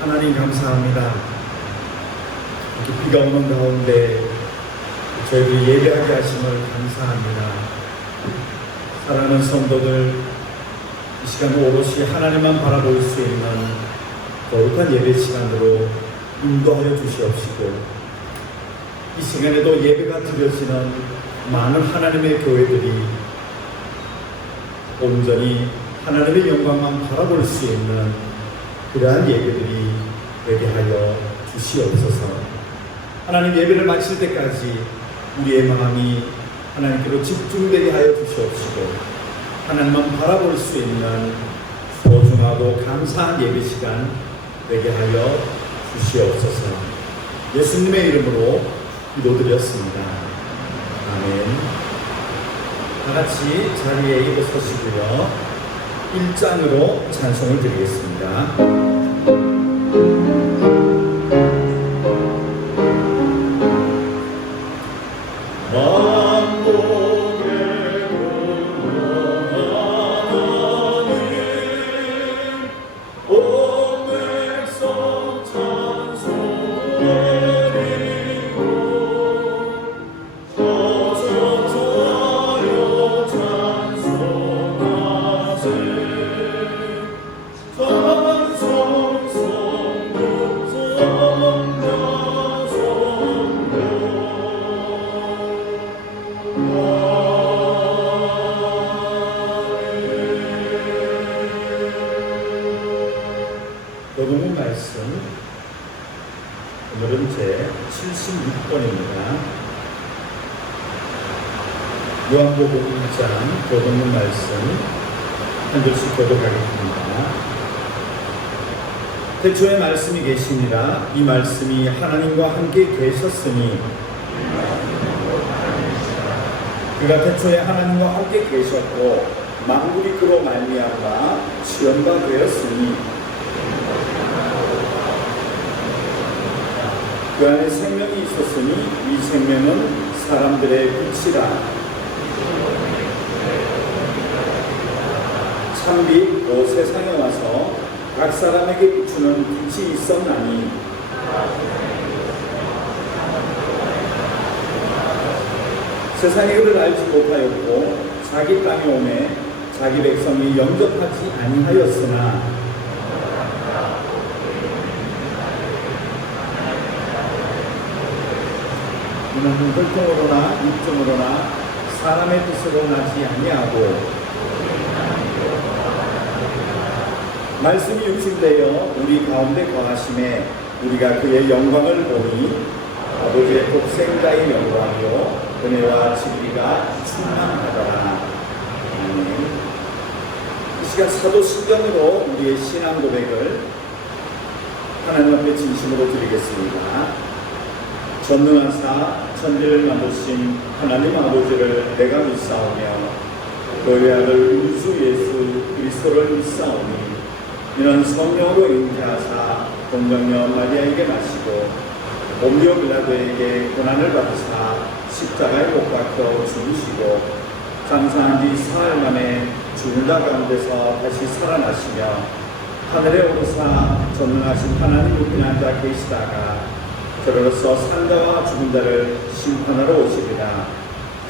하나님 감사합니다. 이렇게 비가 오는 가운데 저희를 예배하게 하심을 감사합니다. 사랑하는 성도들, 이 시간 오롯이 하나님만 바라볼 수 있는 거룩한 예배 시간으로 인도하여 주시옵시고, 이 시간에도 예배가 드려지는 많은 하나님의 교회들이 온전히 하나님의 영광만 바라볼 수 있는 그러한 예배들이 되게 하여 주시옵소서. 하나님, 예배를 마칠 때까지 우리의 마음이 하나님께로 집중되게 하여 주시옵시고, 하나님만 바라볼 수 있는 소중하고 감사한 예배 시간 되게 하여 주시옵소서. 예수님의 이름으로 기도드렸습니다. 아멘. 다같이 자리에 일어서시고요, 1장으로 찬송을 드리겠습니다. 요동문 말씀, 오늘은 제 76번입니다. 요한복음 1장 요동문 말씀 한 절씩 교독하겠습니다. 태초에 말씀이 계시니라. 이 말씀이 하나님과 함께 계셨으니 그가 태초에 하나님과 함께 계셨고 만물이 그로 말미암아 지연바 되었으니 그 안에 생명이 있었으니 이 생명은 사람들의 빛이라. 참빛 곧 세상에 와서 각 사람에게 비추는 빛이 있었나니 세상이 그를 알지 못하였고 자기 땅에 오매 자기 백성이 영접하지 아니하였으나 이는 혈통으로나 육정으로나 사람의 뜻으로 나지 아니하고 말씀이 육신되어 우리 가운데 거하심에 우리가 그의 영광을 보니 아버지의 독생자의 영광이요 은혜와 진리가 충만하더라. 이 시간 사도신경으로 우리의 신앙 고백을 하나님 앞에 진심으로 드리겠습니다. 전능하사 천지를 만드신 하나님 아버지를 내가 믿사오며 그 외아들 우리 주 예수 그리스도를 믿사오니 이는 성령으로 잉태하사 동정녀 마리아에게 나시고 본디오 빌라도에게 고난을 받으사 십자가에 못 박혀 죽으시고 장사한 지 사흘 만에 죽은 자 가운데서 다시 살아나시며 하늘에 오르사 전능하신 하나님 우편 앉아 계시다가 그로서 산자와 죽은 자를 심판하러 오시리라.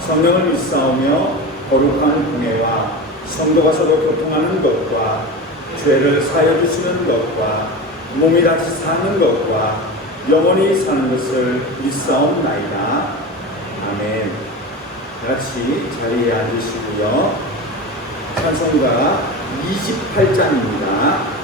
성령을 믿사오며 거룩한 공예와 성도가 서로 교통하는 것과 죄를 사여 주시는 것과 몸이 다시 사는 것과 영원히 사는 것을 믿사옵나이다. 아멘. 같이 자리에 앉으시고요, 찬송가 28장입니다.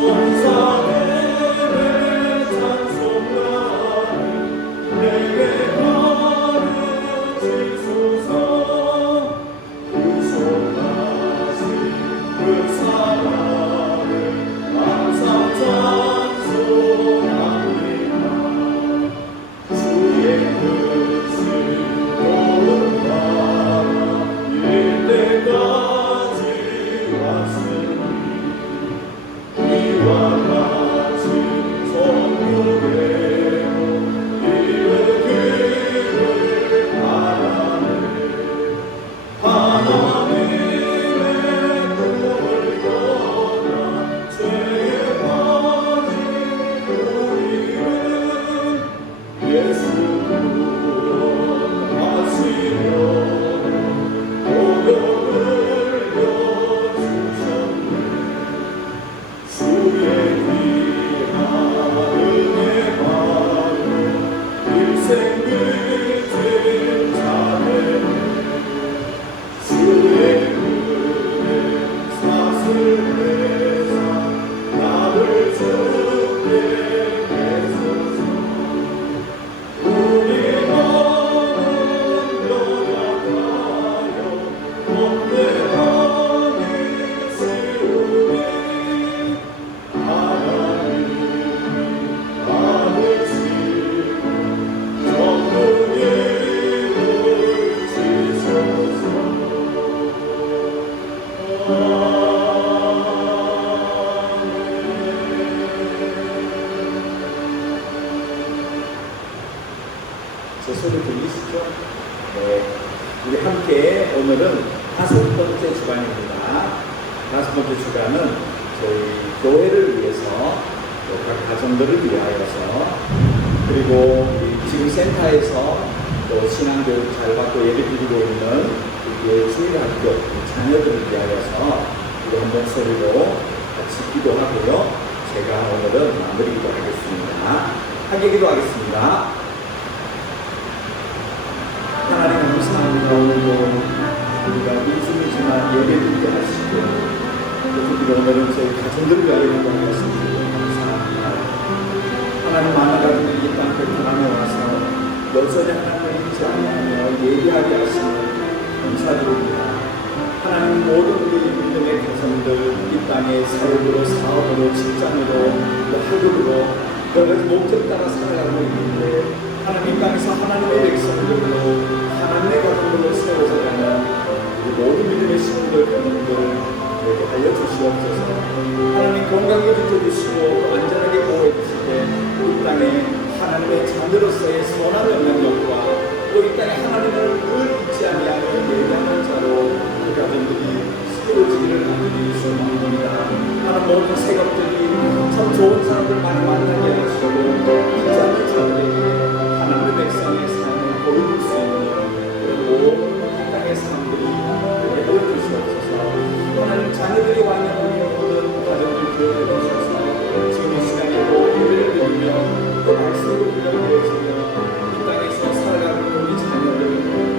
천사들 소리 들리시죠? 네. 우리 함께 오늘은 5번째 주간입니다. 5번째 주간은 저희 교회를 위해서 또 각 가정들을 위하여서 그리고 지금 센터에서 또 신앙교육 잘 받고 예배 드리고 있는 우리 주일학교 자녀들을 위하여서 우리 한 목소리로 같이 기도하고요. 제가 오늘은 마무리 기도하겠습니다. 함께 기도하겠습니다. 하나님 감사합니다. 오늘도 우리가 민중이지만 예배드리게 하시고 특히 오늘은 저희 가정들을 위하여 기도하겠습니다. 하나님 많은 가족들이 이 땅 베트남에 와서 여전히 하나님을 믿지 않으며 예배하게 하시는 감사드립니다. 하나님 모든 우리 믿음의 가정들 이 땅에 사역으로 사업으로 직장으로 학업으로 여러 가지 목적 따라 살아가고 있는데 하나님 이 땅에서 하나님의 백성들로 하나님의 가정들로 세워져가는 우리 모든 믿음의 신부들 가정들 되게 알려주시옵소서. 하나님 건강히 지켜주시고 또 안전하게 보호해 주시되 이 땅에 하나님의 자녀로서의 선한 영향력과 또 이 땅에 하나님을 늘 잊지 아니하는 예배하는 자로 그 가정들이 세워지기를 하나님이 소망합니다. 하나님 모든 세력들이 참 좋은 사람들 많이 만나게 하시고 잊지 않는 자들에게 하나님의 백성의 삶을 보여줄 수 있는 그리고 이 땅의 사람들이 그렇게 보여주시옵소서. 하나님 자녀들이 왔는 모든 가정들 교회를 주셔서 지금 이 시간에 또 예배를 드리며 또 말씀을 들려드리시며 이 땅에서 살아가는 우리 자녀들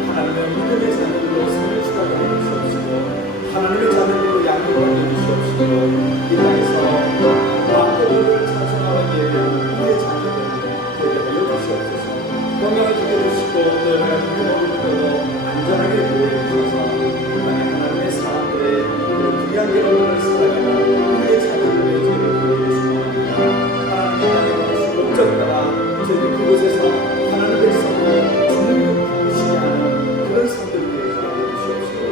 하나님의 믿음의 자녀들로 삶을 추가하게 해주시옵시고 하나님의 자녀들로 양육하게 해주시옵시고 이 땅에서 마음고기를 찬송하는 예배하는 우리의 자녀들 되게 알려주시옵소서. 건강을 지켜주시고 또 여러 가지 유혹을 안전하게 보호해주셔서 이 땅에 하나님의 사람들의 귀한 결혼을 살아가는 우리의 자녀들의 죄를 보여주시옵니다. 하나님의 땅에 목적 따라 저희 그곳에서 하나님의 백성으로 주님을 부르시게 하는 그런 삶들 위해서 알려주시옵시고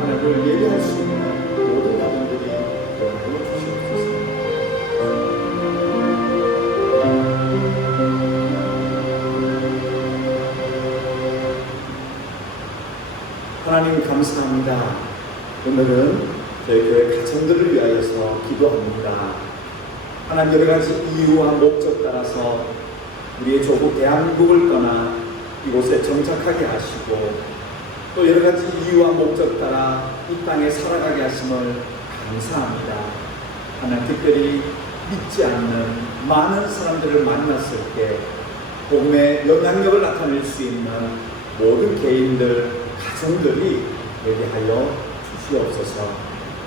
하나님을 예배할 수 있는 모든 가정들이 알려주시옵소서. 하나님 감사합니다. 오늘은 저희 교회 가정들을 위하여서 기도합니다. 하나님 여러 가지 이유와 목적 따라서 우리의 조국 대한민국을 떠나 이곳에 정착하게 하시고 또 여러 가지 이유와 목적 따라 이 땅에 살아가게 하심을 감사합니다. 하나님 특별히 믿지 않는 많은 사람들을 만났을 때 복음의 영향력을 나타낼 수 있는 모든 개인들, 가정들이 되게 하여 주시옵소서.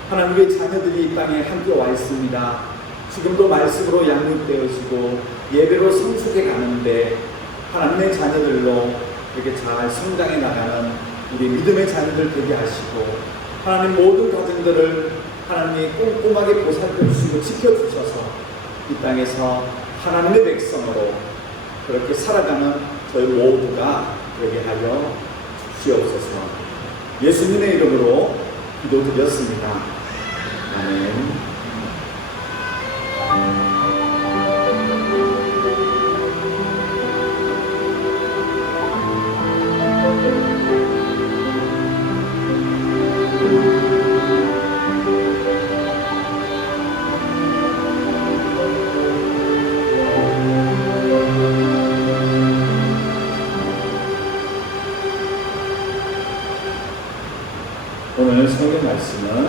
하나님의 자녀들이 이 땅에 함께 와 있습니다. 지금도 말씀으로 양육되어지고 예배로 성숙해 가는데 하나님의 자녀들로 이렇게 잘 성장해 나가는 우리 믿음의 자녀들 되게 하시고 하나님 모든 가정들을 하나님이 꼼꼼하게 보살펴 주시고 지켜주셔서 이 땅에서 하나님의 백성으로 그렇게 살아가는 저희 모두가 되게 하여 주시옵소서. 예수님의 이름으로 기도드렸습니다. 아멘. 오늘 성경 말씀은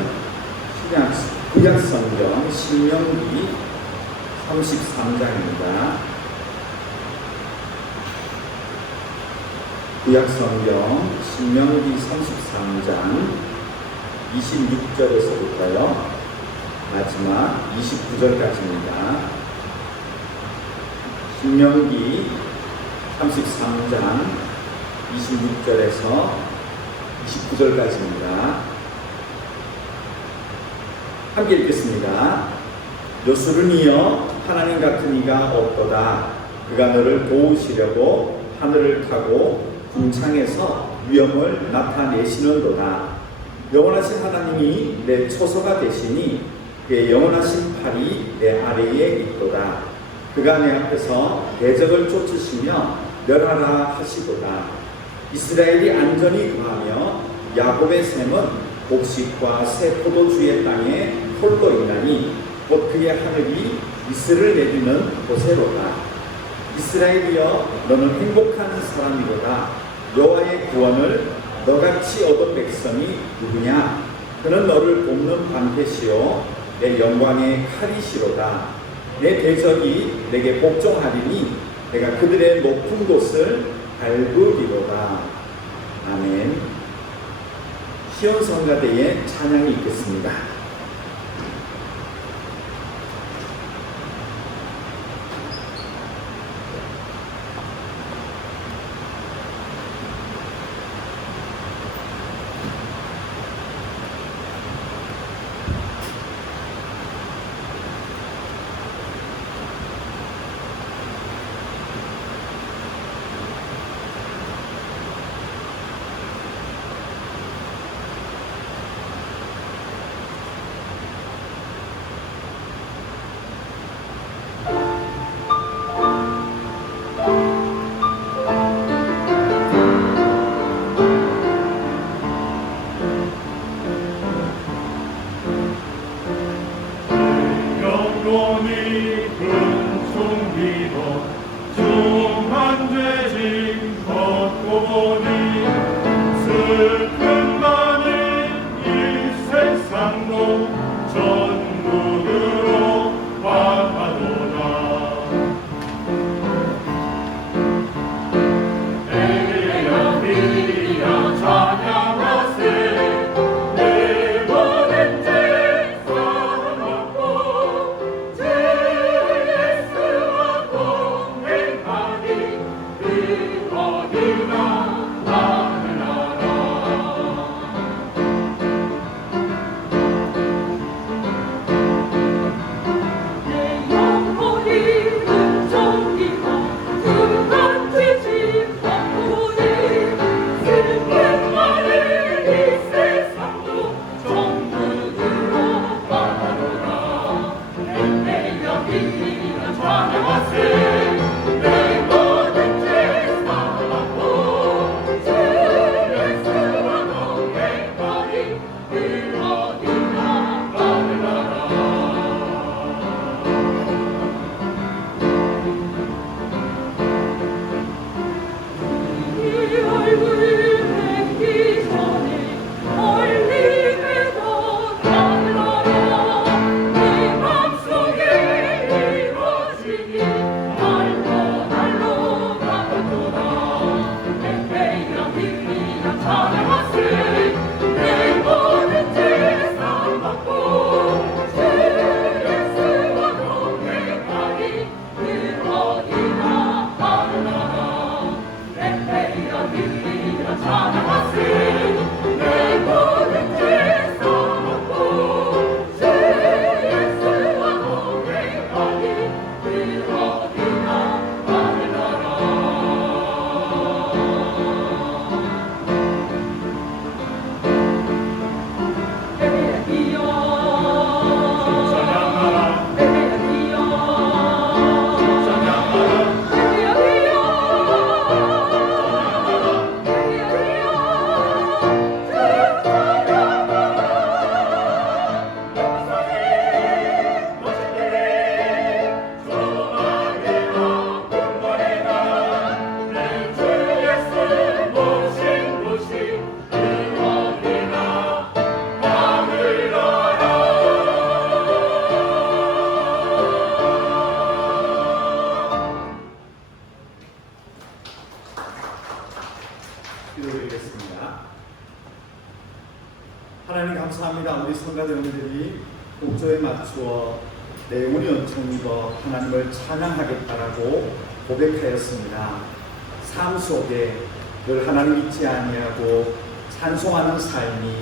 구약성경 신명기 33장입니다. 구약성경 신명기 33장 26절에서부터요 마지막 29절까지입니다. 신명기 33장 26절에서 29절까지입니다. 함께 읽겠습니다. 요술은이여 하나님 같은 이가 없도다. 그가 너를 도우시려고 하늘을 타고 궁창에서 위엄을 나타내시는도다. 영원하신 하나님이 내 초소가 되시니 그의 영원하신 팔이 내 아래에 있도다. 그가 내 앞에서 대적을 쫓으시며 멸하라 하시도다. 이스라엘이 안전히 거하며 야곱의 샘은 곡식과 새 포도주의 땅에 홀로 있나니 곧 그의 하늘이 이슬을 내리는 곳에로다. 이스라엘이여 너는 행복한 사람이로다. 여호와의 구원을 너같이 얻은 백성이 누구냐? 그는 너를 돕는 방패시요 내 영광의 칼이시로다. 내 대적이 내게 복종하리니 내가 그들의 높은 곳을 밟으리로다. 아멘. 시온 성가대의 찬양이 있겠습니다. 하나님 감사합니다. 우리 성가대원들이 곡조에 맞추어 내용을 연청입어 하나님을 찬양하겠다라고 고백하였습니다. 삶 속에 늘 하나님 잊지 아니하고 찬송하는 삶이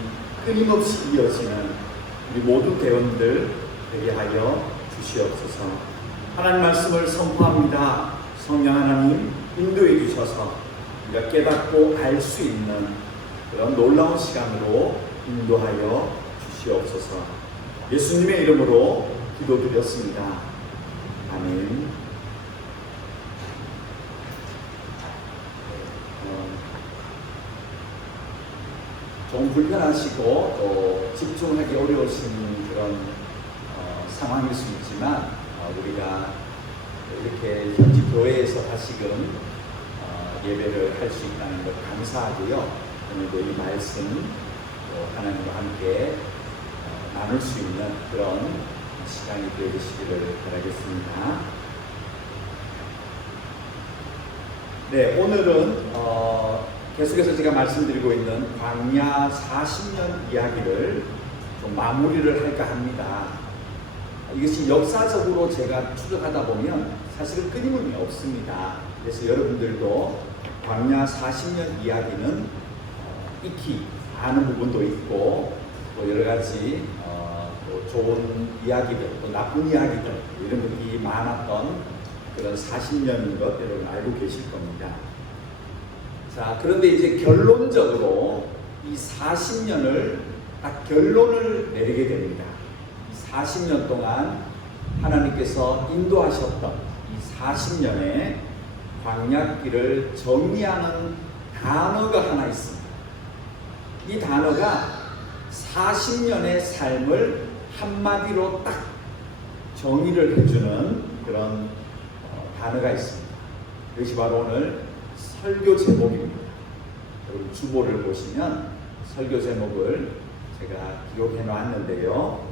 끊임없이 이어지는 우리 모두 대원들 되게 하여 주시옵소서. 하나님 말씀을 선포합니다. 성령 하나님 인도해 주셔서 우리가 깨닫고 알 수 있는 그런 놀라운 시간으로 인도하여 주시옵소서. 예수님의 이름으로 기도드렸습니다. 아멘. 좀 불편하시고 또 집중하기 어려우신 그런 상황일 수 있지만 우리가 이렇게 현지 교회에서 다시금 예배를 할 수 있다는 것 감사하고요. 오늘도 이 말씀 하나님과 함께 나눌 수 있는 그런 시간이 되시기를 바라겠습니다. 네, 오늘은 계속해서 제가 말씀드리고 있는 광야 40년 이야기를 좀 마무리를 할까 합니다. 이것이 역사적으로 제가 추적하다 보면 사실은 끊임이 없습니다. 그래서 여러분들도 광야 40년 이야기는 익히 아는 부분도 있고 또 여러 가지 또 좋은 이야기들 또 나쁜 이야기들 이런 것이 많았던 그런 40년인 것 여러분 알고 계실 겁니다. 자, 그런데 이제 결론적으로 이 40년을 딱 결론을 내리게 됩니다. 40년 동안 하나님께서 인도하셨던 이 40년의 광야길을 정리하는 단어가 하나 있습니다. 이 단어가 40년의 삶을 한마디로 딱 정의를 해주는 그런 단어가 있습니다. 그것이 바로 오늘 설교 제목입니다. 여러분 주보를 보시면 설교 제목을 제가 기록해 놨는데요.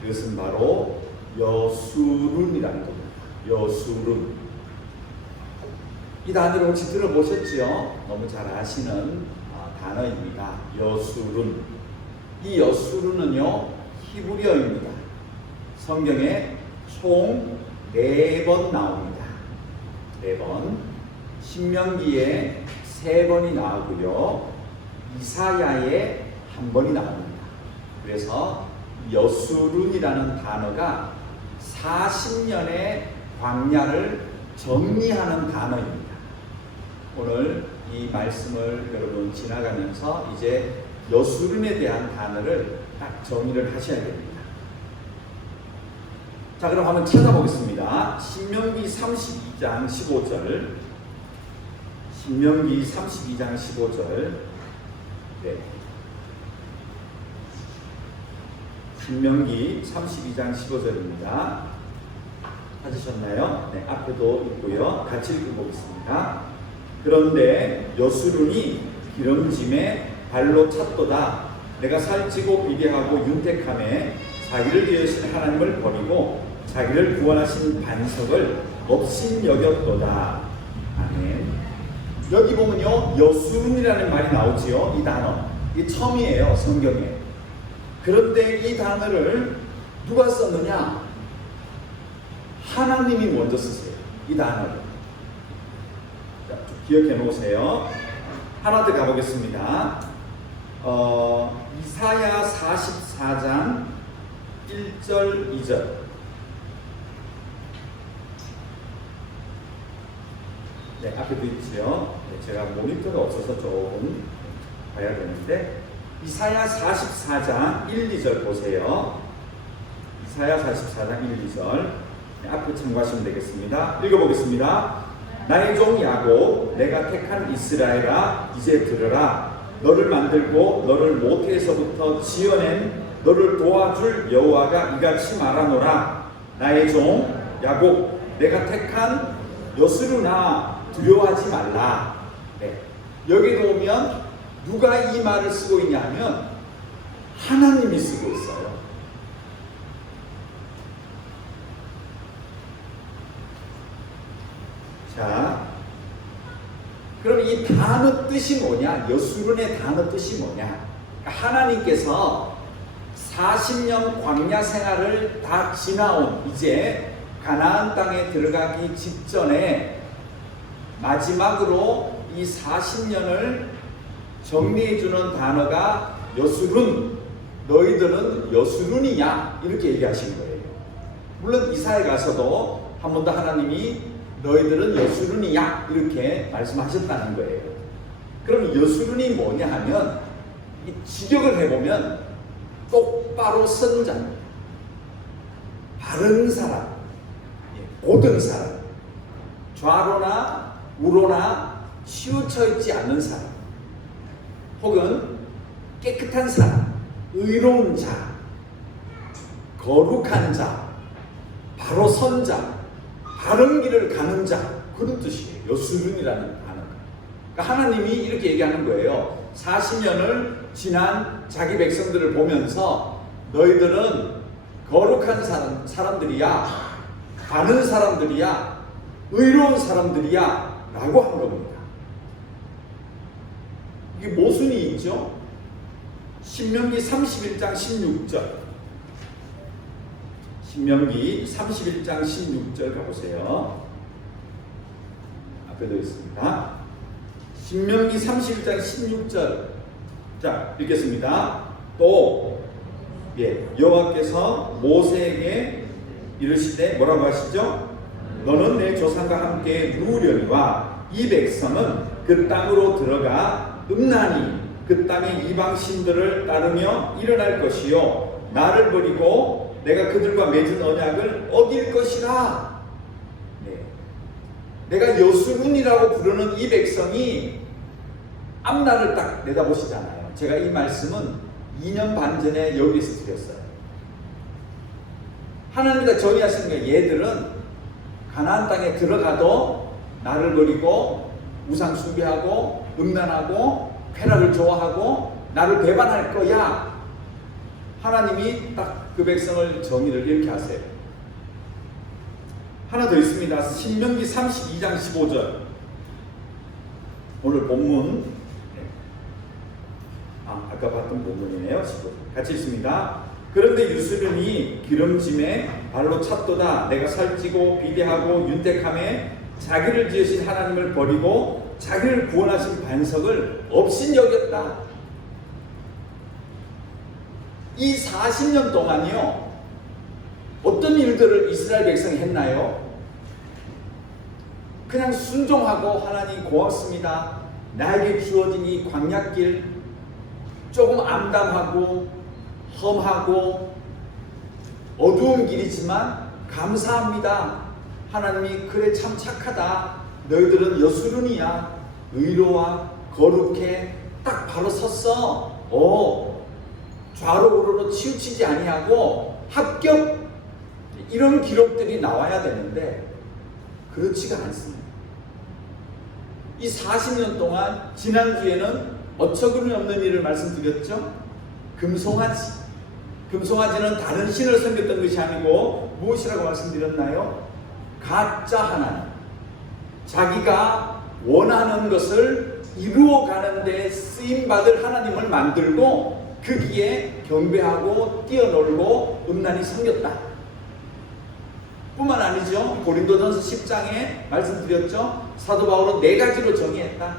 그것은 바로 여수룬이라는 겁니다. 여수룬. 이 단어를 혹시 들어보셨죠? 너무 잘 아시는 단어입니다. 여수룬. 이 여수룬은요 히브리어입니다. 성경에 총 4번 나옵니다. 4번. 신명기에 3번이 나오고요. 이사야에 1번이 나옵니다. 그래서 여수룬이라는 단어가 40년의 광야를 정리하는 단어입니다. 오늘 이 말씀을 여러분 지나가면서 이제 여수룬에 대한 단어를 딱 정리를 하셔야 됩니다. 자, 그럼 한번 찾아보겠습니다. 신명기 32장 15절. 신명기 32장 15절. 네. 신명기 32장 15절입니다. 찾으셨나요? 네, 앞에도 있고요. 같이 읽어보겠습니다. 그런데 여수룬이 기름짐에 발로 찼도다. 내가 살찌고 비대하고 윤택함에 자기를 지으신 하나님을 버리고 자기를 구원하신 반석을 없인 여겼도다. 아멘. 여기 보면요, 여수룬이라는 말이 나오지요. 이 단어. 이게 처음이에요, 성경에. 그런데 이 단어를 누가 썼느냐? 하나님이 먼저 쓰세요. 이 단어를. 자, 좀 기억해 놓으세요. 하나 더 가보겠습니다. 이사야 44장 1절 2절. 네, 앞에도 있지요. 네, 제가 모니터가 없어서 조금 봐야 되는데 이사야 44장 1, 2절 보세요. 이사야 44장 1, 2절. 네, 앞에 참고하시면 되겠습니다. 읽어보겠습니다. 나의 종 야곱, 내가 택한 이스라엘아, 이제 들으라. 너를 만들고 너를 모태에서부터 지어낸 너를 도와줄 여호와가 이같이 말하노라. 나의 종 야곱, 내가 택한 여수룬아, 두려워하지 말라. 네. 여기도 오면 누가 이 말을 쓰고 있냐면 하나님이 쓰고 있어요. 자, 그럼 이 단어 뜻이 뭐냐? 여수룬의 단어 뜻이 뭐냐? 하나님께서 40년 광야 생활을 다 지나온 이제 가나안 땅에 들어가기 직전에 마지막으로 이 40년을 정리해주는 단어가 여수룬. 너희들은 여수룬이냐? 이렇게 얘기하시는 거예요. 물론 이사야에 가서도 한 번 더 하나님이 너희들은 여수룬이야 이렇게 말씀하셨다는 거예요. 그럼 여수룬이 뭐냐 하면 이 직역을 해보면 똑바로 선 자, 바른 사람, 고든 사람, 좌로나 우로나 치우쳐 있지 않는 사람, 혹은 깨끗한 사람, 의로운 자, 거룩한 자, 바로 선 자, 바른 길을 가는 자, 그런 뜻이에요. 여수룬이라는 단어가. 그러니까 하나님이 이렇게 얘기하는 거예요. 40년을 지난 자기 백성들을 보면서 너희들은 거룩한 사람들이야, 바른 사람들이야, 의로운 사람들이야 라고 한 겁니다. 이게 모순이 있죠. 신명기 31장 16절, 신명기 31장 16절 가보세요. 앞에도 있습니다. 신명기 31장 16절. 자, 읽겠습니다. 또 여호와께서 모세에게 이르시되 뭐라고 하시죠? 너는 내 조상과 함께 누우려니와 이 백성은 그 땅으로 들어가 음란히 그 땅의 이방 신들을 따르며 일어날 것이요 나를 버리고 내가 그들과 맺은 언약을 어길 것이라. 내가 여수군이라고 부르는 이 백성이 앞날을 딱 내다보시잖아요. 제가 이 말씀은 2년 반 전에 여기서 드렸어요. 하나님이 다 정의하시는 거예요. 얘들은 가나안 땅에 들어가도 나를 버리고 우상 숭배하고 음란하고 쾌락을 좋아하고 나를 배반할 거야. 하나님이 딱 그 백성을 정의를 이렇게 하세요. 하나 더 있습니다. 신명기 32장 15절. 오늘 본문 아까 봤던 본문이네요. 15절. 같이 읽습니다. 그런데 유수련이 기름짐에 발로 찼도다. 내가 살찌고 비대하고 윤택함에 자기를 지으신 하나님을 버리고 자기를 구원하신 반석을 없인 여겼다. 이 40년 동안요, 어떤 일들을 이스라엘 백성이 했나요? 그냥 순종하고 하나님 고맙습니다. 나에게 주어진 이 광야길 조금 암담하고 험하고 어두운 길이지만 감사합니다. 하나님이 그래 참 착하다. 너희들은 여수run이야. 의로와 거룩해. 딱 바로 섰어. 좌로 우로로 치우치지 아니하고 합격. 이런 기록들이 나와야 되는데 그렇지가 않습니다. 이 40년 동안 지난주에는 어처구니 없는 일을 말씀드렸죠. 금송아지. 금송아지는 다른 신을 섬겼던 것이 아니고 무엇이라고 말씀드렸나요? 가짜 하나님. 자기가 원하는 것을 이루어가는 데 쓰임받을 하나님을 만들고 거기에 경배하고 뛰어놀고 음란히 섬겼다. 뿐만 아니죠. 고린도전서 10장에 말씀드렸죠. 사도 바울은 4가지로 정의했다.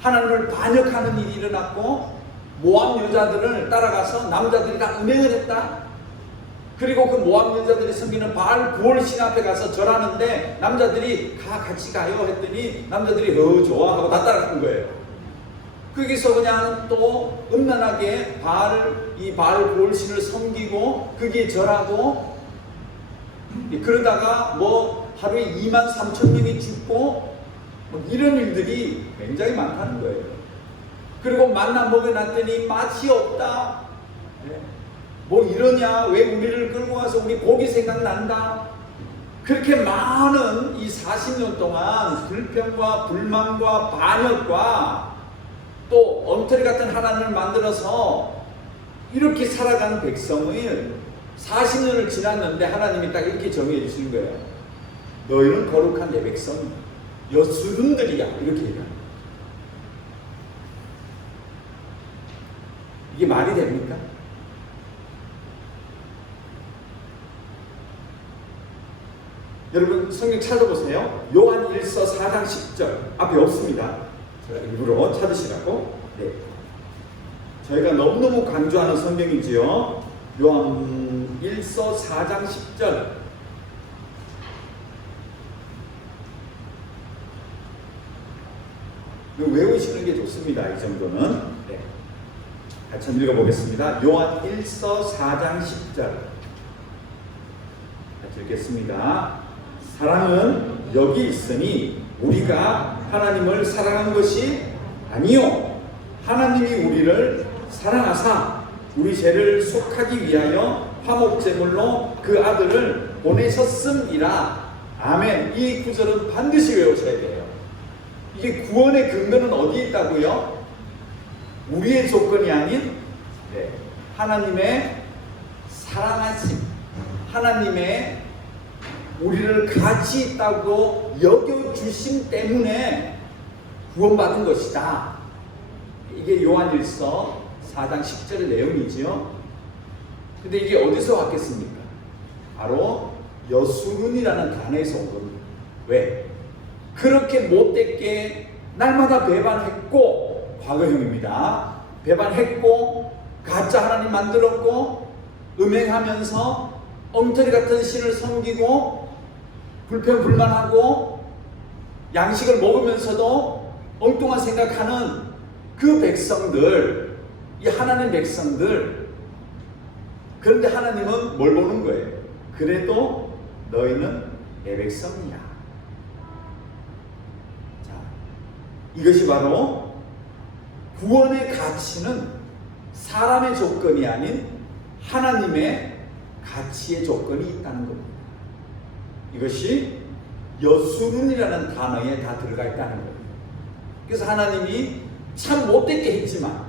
하나님을 반역하는 일이 일어났고 모압 여자들을 따라가서 남자들이 다 음행을 했다. 그리고 그 모압 여자들이 섬기는 바알 부올신 앞에 가서 절하는데 남자들이 같이 가요 했더니 남자들이 좋아하고 다 따라간 거예요. 거기서 그냥 또 음란하게 바알 부올신을 섬기고 거기에 절하고 그러다가 하루에 23,000명이 죽고 이런 일들이 굉장히 많다는 거예요. 그리고 만나 먹여놨더니 맛이 없다. 이러냐? 왜 우리를 끌고 와서 우리 고기 생각난다. 그렇게 많은 이 40년 동안 불평과 불만과 반역과 또 엉터리 같은 하나님을 만들어서 이렇게 살아가는 백성을 40년을 지났는데 하나님이 딱 이렇게 정의해 주시는 거예요. 너희는 거룩한 내 백성, 여수룬들이야. 이렇게 얘기합니다. 이게 말이 됩니까? 여러분 성경 찾아보세요. 요한 1서 4장 10절 앞에 없습니다. 제가 일부러 찾으시라고. 저희가 너무너무 강조하는 성경이지요. 요한 1서 4장 10절. 외우시는 게 좋습니다. 이 정도는. 같이 한번 읽어보겠습니다. 요한 1서 4장 10절. 같이 읽겠습니다. 사랑은 여기 있으니 우리가 하나님을 사랑한 것이 아니요 하나님이 우리를 사랑하사 우리 죄를 속하기 위하여 화목제물로 그 아들을 보내셨음이라. 아멘. 이 구절은 반드시 외우셔야 돼요. 이게 구원의 근거는 어디에 있다고요? 우리의 조건이 아닌 하나님의 사랑하심, 하나님의 우리를 가치 있다고 여겨주심 때문에 구원받은 것이다. 이게 요한일서 4장 10절의 내용이지요. 근데 이게 어디서 왔겠습니까? 바로 여수룬이라는 단어에서 온 겁니다. 왜? 그렇게 못되게 날마다 배반했고, 과거형입니다. 배반했고, 가짜 하나님 만들었고, 음행하면서 엉터리 같은 신을 섬기고, 불평불만하고, 양식을 먹으면서도 엉뚱한 생각하는 그 백성들, 이 하나님 백성들. 그런데 하나님은 뭘 보는 거예요? 그래도 너희는 내 백성이야. 자, 이것이 바로 구원의 가치는 사람의 조건이 아닌 하나님의 가치의 조건이 있다는 겁니다. 이것이 여수룬이라는 단어에 다 들어가 있다는 거예요. 그래서 하나님이 참 못되게 했지만,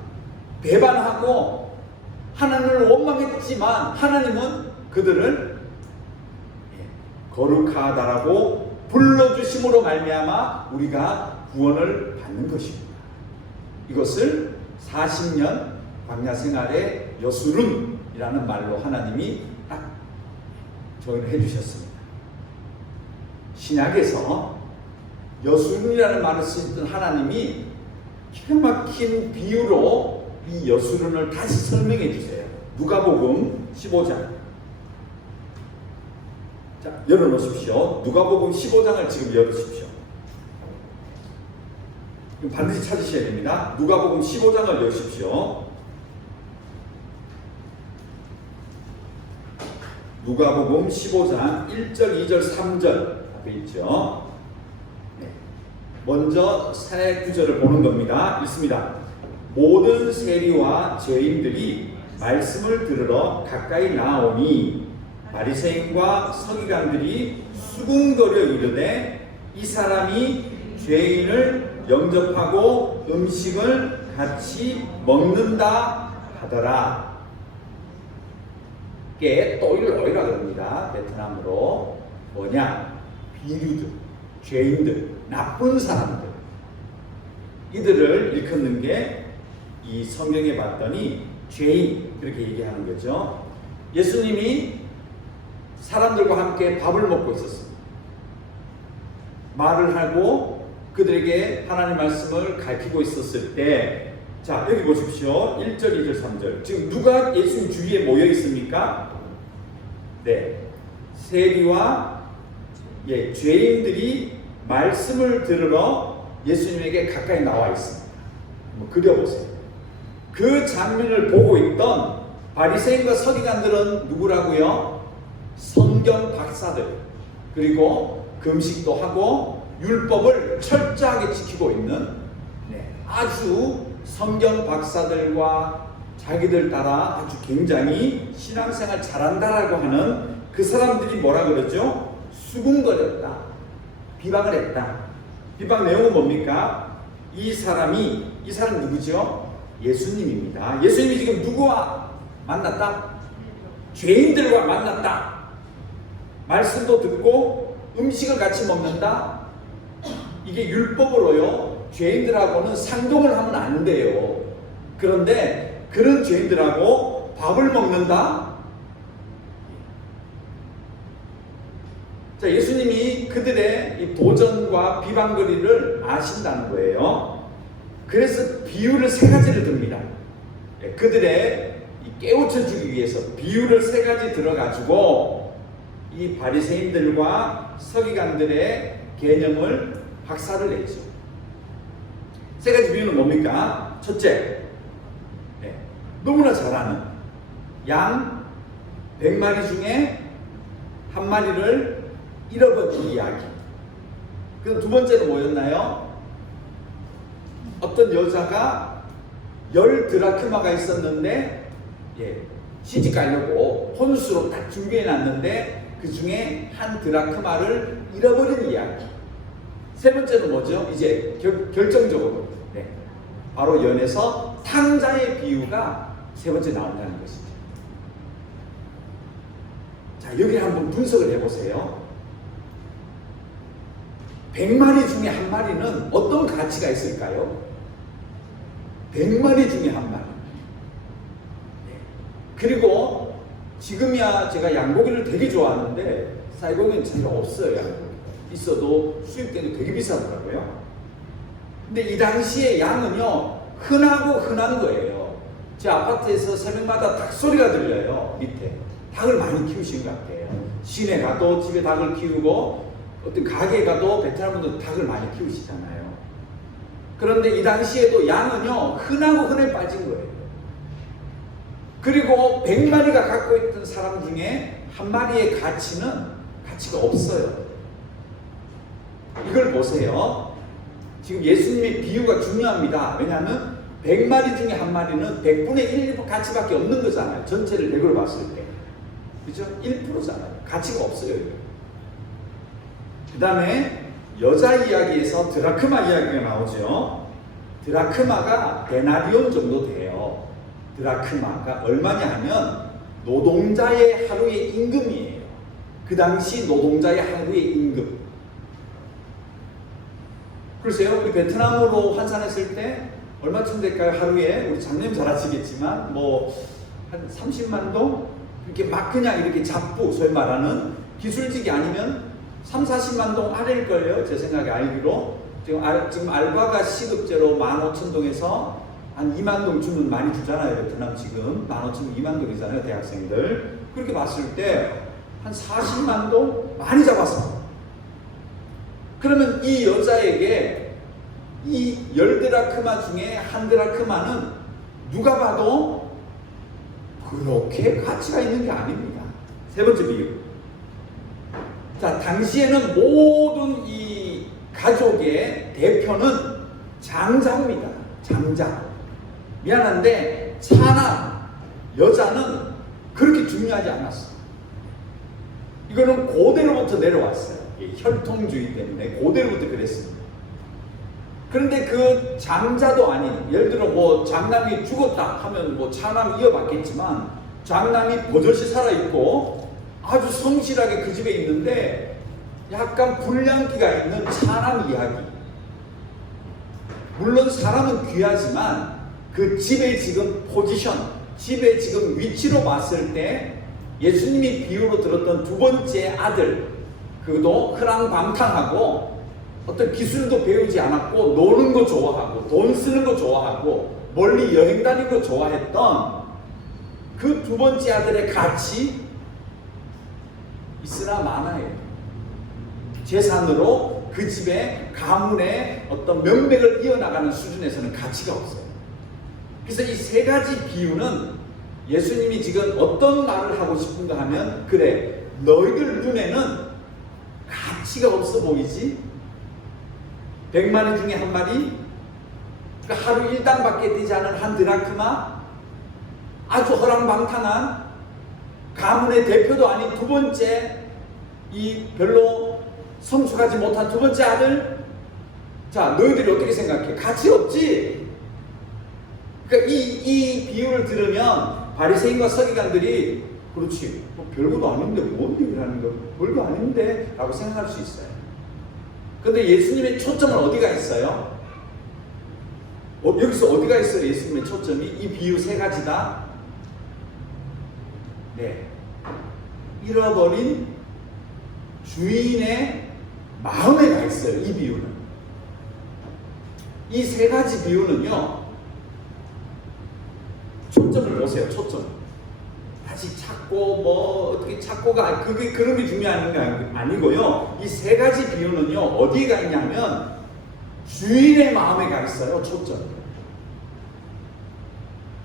배반하고 하나님을 원망했지만, 하나님은 그들을 거룩하다라고 불러주심으로 말미암아 우리가 구원을 받는 것입니다. 이것을 40년 광야 생활의 여수룬이라는 말로 하나님이 딱 정의를 해주셨습니다. 신약에서 여수룬이라는 말을 쓰던 하나님이 기가 막힌 비유로 이 여수룬을 다시 설명해 주세요. 누가복음 15장. 자, 열어놓으십시오. 누가복음 15장을 지금 열으십시오. 반드시 찾으셔야 됩니다. 누가복음 15장을 여십시오. 누가복음 15장 1절, 2절, 3절 앞에 있죠. 먼저 새 구절을 보는 겁니다. 읽습니다. 모든 세리와 죄인들이 말씀을 들으러 가까이 나오니 바리새인과 서기관들이 수군거려 이르되 이 사람이 죄인을 영접하고 음식을 같이 먹는다 하더라. 게 또일로이라 그럽니다. 베트남으로. 뭐냐? 비류들, 죄인들, 나쁜 사람들, 이들을 일컫는 게 이 성경에 봤더니 죄인, 그렇게 얘기하는 거죠. 예수님이 사람들과 함께 밥을 먹고 있었습니다. 말을 하고 그들에게 하나님 말씀을 가르치고 있었을 때, 자, 여기 보십시오. 1절, 2절, 3절. 지금 누가 예수님 주위에 모여 있습니까? 네, 세리와 죄인들이 말씀을 들으러 예수님에게 가까이 나와 있습니다. 한번 그려보세요. 그 장면을 보고 있던 바리새인과 서기관들은 누구라고요? 성경 박사들, 그리고 금식도 하고 율법을 철저하게 지키고 있는 아주 성경 박사들과 자기들 따라 아주 굉장히 신앙생활 잘한다라고 하는 그 사람들이 뭐라 그러죠? 수군거렸다, 비방을 했다. 비방 내용은 뭡니까? 이 사람 누구죠? 예수님입니다. 예수님이 지금 누구와 만났다? 죄인들과 만났다. 말씀도 듣고 음식을 같이 먹는다. 이게 율법으로요, 죄인들하고는 상종을 하면 안 돼요. 그런데 그런 죄인들하고 밥을 먹는다. 자, 예수님이 그들의 이 도전과 비방거리를 아신다는 거예요. 그래서 비유를 세 가지를 듭니다. 그들의 깨우쳐주기 위해서 비유를 세 가지 들어가지고 이 바리새인들과 서기관들의 개념을 박살을 냈죠. 세 가지 비유는 뭡니까? 첫째, 너무나 잘 아는 양 100마리 중에 한 마리를 잃어버린 이야기. 그리고 두 번째는 뭐였나요? 어떤 여자가 10드라크마가 있었는데 시집 가려고 혼수로 딱 준비해 놨는데 그 중에 한 드라크마를 잃어버린 이야기. 세 번째는 뭐죠? 이제 결정적으로 바로 연에서 탕자의 비유가 세 번째 나온다는 것이죠. 자, 여기 한번 분석을 해보세요. 100마리 중에 한 마리는 어떤 가치가 있을까요? 100마리 중에 한 마리. 그리고 지금이야 제가 양고기를 되게 좋아하는데 쌀고기는 잘 없어요. 양고기. 있어도 수입되는 게 되게 비싸더라고요. 근데 이 당시에 양은요 흔한 거예요. 제 아파트에서 새벽마다 닭 소리가 들려요. 밑에 닭을 많이 키우신 것 같아요. 시내 가도 집에 닭을 키우고 어떤 가게에 가도 베트남 분들 닭을 많이 키우시잖아요. 그런데 이 당시에도 양은요 흔해 빠진 거예요. 그리고 100마리가 갖고 있던 사람 중에 한 마리의 가치가 없어요. 이걸 보세요. 지금 예수님의 비유가 중요합니다. 왜냐하면 100마리 중에 한 마리는 100분의 1 가치밖에 없는 거잖아요. 전체를 100으로 봤을 때. 그죠? 1%잖아요. 가치가 없어요. 그 다음에 여자 이야기에서 드라크마 이야기가 나오죠. 드라크마가 데나리온 정도 돼요. 드라크마가 얼마냐 하면 노동자의 하루의 임금이에요. 그 당시 노동자의 하루의 임금. 글쎄요, 우리 베트남으로 환산했을 때 얼마쯤 될까요? 하루에 우리 장님 잘 아시겠지만 한 30만 동 이렇게 막 그냥 이렇게 잡부 소위 말하는 기술직이 아니면 3, 40만 동 아래일 거예요. 제 생각에 알기로 지금 알바가 시급제로 15,000동에서 한 2만 동 주면 많이 주잖아요. 베트남 지금 15,000동 2만 동이잖아요. 대학생들 그렇게 봤을 때 한 40만 동 많이 잡았어. 그러면 이 여자에게 이 10드라크마 중에 한 드라크마는 누가 봐도 그렇게 가치가 있는 게 아닙니다. 세 번째 비유. 자, 당시에는 모든 이 가족의 대표는 장자입니다. 장자. 미안한데 차나 여자는 그렇게 중요하지 않았어. 이거는 고대로부터 내려왔어요. 혈통주의 때문에 고대로부터 그랬습니다. 그런데 그 장자도 아닌, 예를 들어 장남이 죽었다 하면 차남 이어받겠지만 장남이 버젓이 살아있고 아주 성실하게 그 집에 있는데 약간 불량기가 있는 차남 이야기. 물론 사람은 귀하지만 그 집의 지금 포지션, 집의 지금 위치로 봤을 때 예수님이 비유로 들었던 두 번째 아들, 그도 허랑방탕하고 어떤 기술도 배우지 않았고 노는 거 좋아하고 돈 쓰는 거 좋아하고 멀리 여행 다니는 거 좋아했던 그 두 번째 아들의 가치 있으나 마나예요. 재산으로 그 집의 가문의 어떤 명맥을 이어나가는 수준에서는 가치가 없어요. 그래서 이 세 가지 비유는 예수님이 지금 어떤 말을 하고 싶은가 하면, 그래, 너희들 눈에는 가치가 없어 보이지? 100마리 중에 한 마리, 하루 1당밖에 되지 않은 한 드라크마, 아주 허랑방탕한 가문의 대표도 아닌 두 번째, 이 별로 성숙하지 못한 두 번째 아들. 자, 너희들이 어떻게 생각해? 가치 없지? 그러니까 이 비유를 들으면 바리새인과 서기관들이 그렇지, 별것도 아닌데 뭔 얘기를 하는 거, 별거 아닌데 라고 생각할 수 있어요. 그런데 예수님의 초점은 어디가 있어요? 여기서 어디가 있어요? 예수님의 초점이 이 비유 세 가지다. 네, 잃어버린 주인의 마음에 가 있어요. 이 비유는, 이 세 가지 비유는요, 초점을 보세요. 초점. 다시 찾고 어떻게 찾고가 그게 그런 게 중요한 게 아니고요. 이 세 가지 비유는요, 어디에 가 있냐면 주인의 마음에 가 있어요. 초점.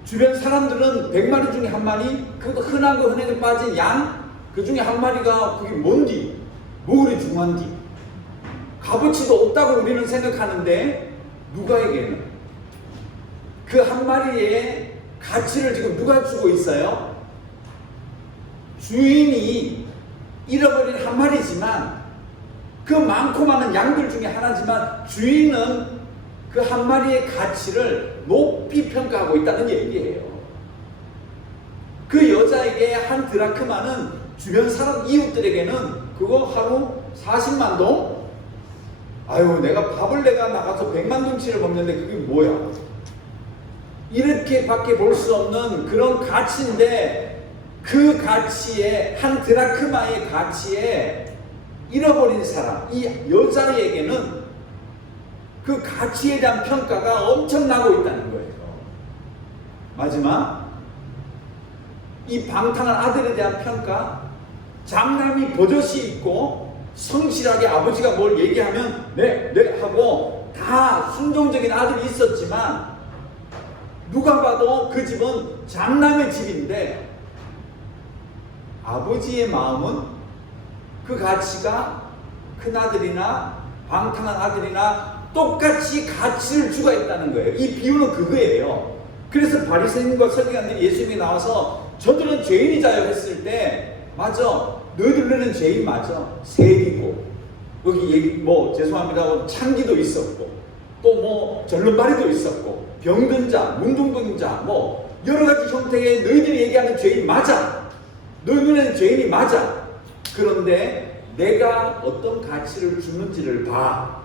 주변 사람들은 100마리 중에 한 마리, 그 흔한 거 흔하게 빠진 양, 그 중에 한 마리가 그게 뭔디, 뭐 그리 중요한디, 값어치도 없다고 우리는 생각하는데 누가에게는 그 한 마리의 가치를 지금 누가 주고 있어요? 주인이 잃어버린 한 마리지만, 그 많고 많은 양들 중에 하나지만 주인은 그 한 마리의 가치를 높이 평가하고 있다는 얘기예요. 그 여자에게 한 드라크마는 주변 사람 이웃들에게는 그거 하루 40만 동? 아유, 내가 밥을 내가 나가서 100만 동치를 먹는데 그게 뭐야? 이렇게밖에 볼 수 없는 그런 가치인데, 그 가치에, 한 드라크마의 가치에 잃어버린 사람, 이 여자에게는 그 가치에 대한 평가가 엄청나고 있다는 거예요. 마지막, 이 방탕한 아들에 대한 평가, 장남이 버젓이 있고 성실하게 아버지가 뭘 얘기하면 네 하고 다 순종적인 아들이 있었지만, 누가 봐도 그 집은 장남의 집인데 아버지의 마음은 그 가치가 큰아들이나 방탕한 아들이나 똑같이 가치를 주가 있다는 거예요. 이 비유는 그거예요. 그래서 바리새인과 서기관들이 예수님이 나와서 저들은 죄인이자요 했을 때, 맞아, 너희들은 죄인 맞아, 세리고 여기 얘기 뭐 죄송합니다 창기도 있었고 또 뭐 절름발이도 있었고 병든 자, 문둥든 자, 뭐 여러 가지 형태의 너희들이 얘기하는 죄인 맞아, 너희 눈에는 죄인이 맞아. 그런데 내가 어떤 가치를 주는지를 봐,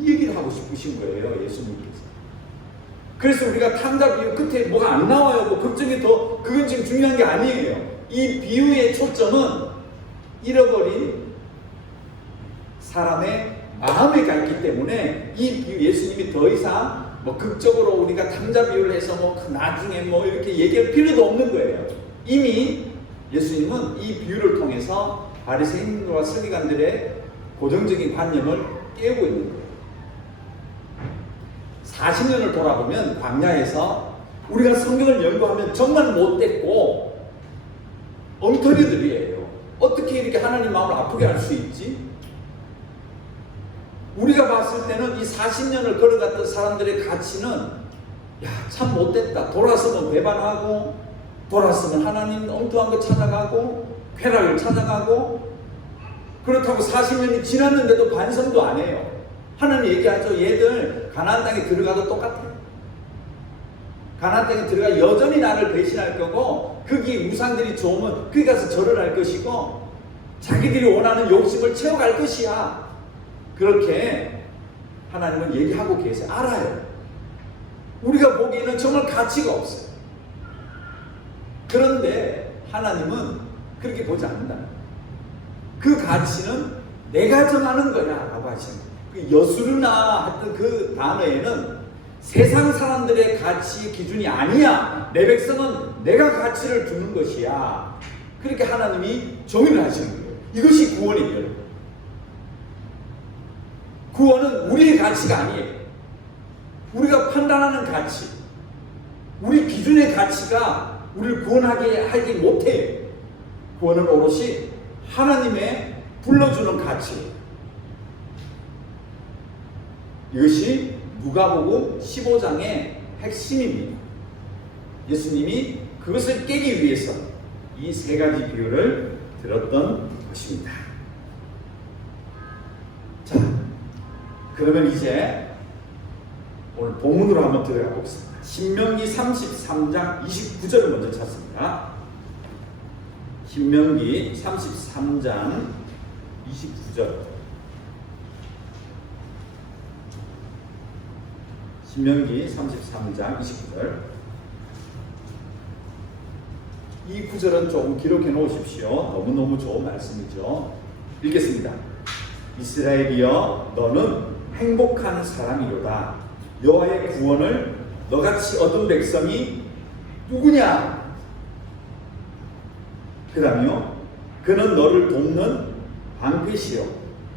이 얘기를 하고 싶으신 거예요, 예수님께서. 그래서 우리가 탕자 비유 끝에 뭐가 안 나와요, 뭐 걱정이 더, 그건 지금 중요한 게 아니에요. 이 비유의 초점은 잃어버린 사람의 마음에 가 있기 때문에 이 비유, 예수님이 더 이상 뭐 극적으로 우리가 탕자 비유를 해서 뭐 나중에 뭐 이렇게 얘기할 필요도 없는 거예요. 이미 예수님은 이 비유를 통해서 바리새인과 서기관들의 고정적인 관념을 깨우고 있는 거예요. 40년을 돌아보면 광야에서 우리가 성경을 연구하면 정말 못됐고 엉터리들이에요. 어떻게 이렇게 하나님 마음을 아프게 할 수 있지? 우리가 봤을 때는 이 40년을 걸어갔던 사람들의 가치는, 야, 참 못됐다. 돌아서면 배반하고, 돌아서면 하나님 엉뚱한 거 찾아가고, 쾌락을 찾아가고, 그렇다고 40년이 지났는데도 반성도 안 해요. 하나님 얘기하죠. 얘들 가나안 땅에 들어가도 똑같아요. 가나안 땅에 들어가 여전히 나를 배신할 거고, 거기 우상들이 좋으면 거기 가서 절을 할 것이고, 자기들이 원하는 욕심을 채워갈 것이야. 그렇게 하나님은 얘기하고 계세요. 알아요. 우리가 보기에는 정말 가치가 없어요. 그런데 하나님은 그렇게 보지 않는다. 그 가치는 내가 정하는 거야 라고 하시는 거예요. 그 여수르나 했던 그 단어에는 세상 사람들의 가치 기준이 아니야, 내 백성은 내가 가치를 두는 것이야, 그렇게 하나님이 정의를 하시는 거예요. 이것이 구원이에요. 구원은 우리의 가치가 아니에요. 우리가 판단하는 가치, 우리 기준의 가치가 우리를 구원하게 하지 못해요. 구원은 오롯이 하나님의 불러주는 가치. 이것이 누가복음 15장의 핵심입니다. 예수님이 그것을 깨기 위해서 이 세 가지 비유를 들었던 것입니다. 자, 그러면 이제 오늘 본문으로 한번 들어가 보겠습니다. 신명기 33장 29절을 먼저 찾습니다. 신명기 33장 29절. 신명기 33장 29절. 이 구절은 조금 기록해 놓으십시오. 너무너무 좋은 말씀이죠. 읽겠습니다. 이스라엘이여, 너는 행복한 사람이로다. 여호와의 구원을 너같이 얻은 백성이 누구냐? 그 다음이요, 그는 너를 돕는 방패시요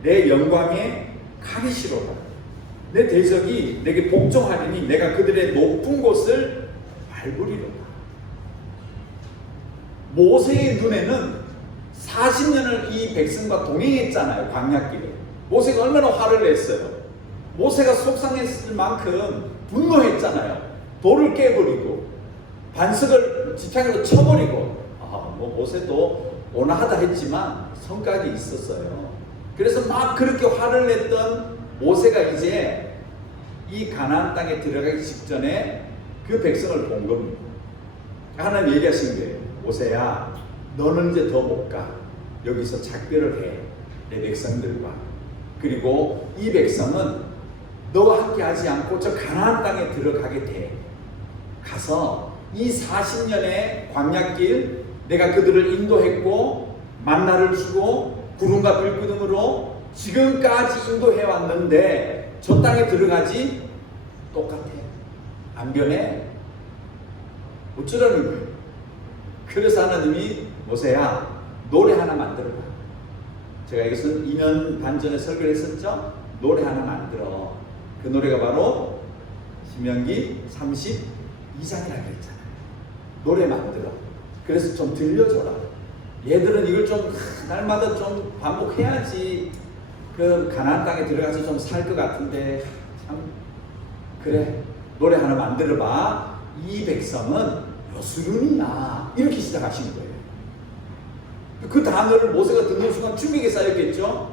내 영광의 칼이시로다. 내 대적이 내게 복종하리니 내가 그들의 높은 곳을 밟으리로다. 모세의 눈에는 40년을 이 백성과 동행했잖아요. 광야길에 모세가 얼마나 화를 냈어요. 모세가 속상했을 만큼 분노했잖아요. 돌을 깨버리고 반석을 지팡이로 쳐버리고 모세도 온화하다 했지만 성격이 있었어요. 그래서 막 그렇게 화를 냈던 모세가 이제 이 가나안 땅에 들어가기 직전에 그 백성을 본 겁니다. 하나님 얘기하신 거예요. 모세야, 너는 이제 더 못 가. 여기서 작별을 해. 내 백성들과. 그리고 이 백성은 너와 함께 하지 않고 저 가나안 땅에 들어가게 돼. 가서 이 40년의 광야길 내가 그들을 인도했고 만나를 주고 구름과 불기둥으로 지금까지 인도해 왔는데 저 땅에 들어가지 똑같아. 안 변해. 어쩌라는 거예요. 그래서 하나님이 모세야 노래 하나 만들어봐. 제가 여기서 2년 반 전에 설교를 했었죠. 노래 하나 만들어. 그 노래가 바로 신명기 32장이라고 했잖아요. 노래 만들어. 그래서 좀 들려줘라. 얘들은 이걸 좀 날마다 좀 반복해야지 그 가나안 땅에 들어가서 좀 살 것 같은데 참 그래 노래 하나 만들어봐. 이 백성은 여수run이야. 이렇게 시작하시는 거예요. 그 단어를 모세가 듣는 순간 충격에 쌓였겠죠.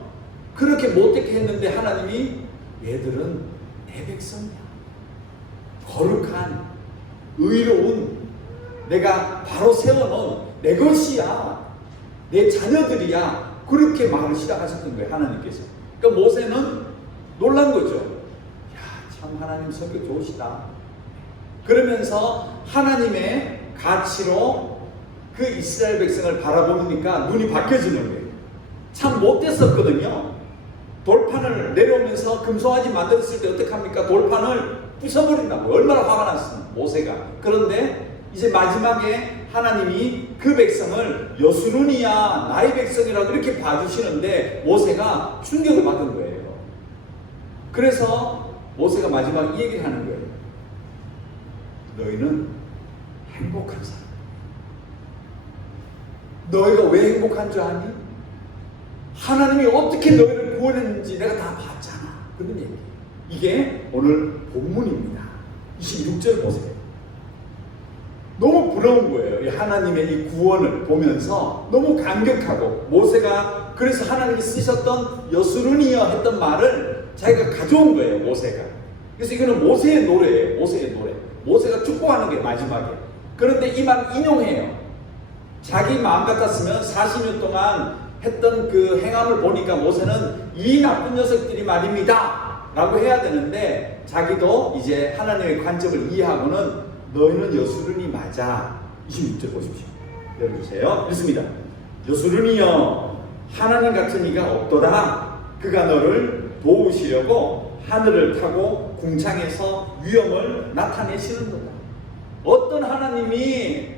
그렇게 못되게 했는데 하나님이 얘들은 내 백성이야. 거룩한 의로운 내가 바로 세워놓은 내 것이야. 내 자녀들이야. 그렇게 말을 시작하셨던 거예요. 하나님께서. 그러니까 모세는 놀란 거죠. 야, 참 하나님 성격 좋으시다. 그러면서 하나님의 가치로 그 이스라엘 백성을 바라보니까 눈이 바뀌어지는 거예요. 참 못됐었거든요. 돌판을 내려오면서 금송아지 만들었을 때 어떡합니까? 돌판을 부숴버린다고. 얼마나 화가 났습니까? 모세가. 그런데 이제 마지막에 하나님이 그 백성을 여수run이야 나의 백성이라고 이렇게 봐주시는데 모세가 충격을 받은 거예요. 그래서 모세가 마지막에 이 얘기를 하는 거예요. 너희는 행복한 사람. 너희가 왜 행복한 줄 아니? 하나님이 어떻게 너희를 구원했는지 내가 다 봤잖아. 그런 얘기. 이게 오늘 본문입니다. 26절 보세요. 너무 부러운 거예요. 하나님의 이 구원을 보면서 너무 감격하고 모세가 그래서 하나님이 쓰셨던 여수run이여 했던 말을 자기가 가져온 거예요. 모세가. 그래서 이거는 모세의 노래예요. 모세의 노래. 모세가 축복하는 게 마지막에. 그런데 이 말 인용해요. 자기 마음 같았으면 40년 동안 했던 그 행함을 보니까 모세는 이 나쁜 녀석들이 말입니다 라고 해야 되는데 자기도 이제 하나님의 관점을 이해하고는 너희는 여수run이 맞아. 26절 보십시오. 열어주세요. 읽습니다. 여수run이여 하나님 같은 이가 없도다. 그가 너를 도우시려고 하늘을 타고 궁창에서 위엄을 나타내시는도다. 어떤 하나님이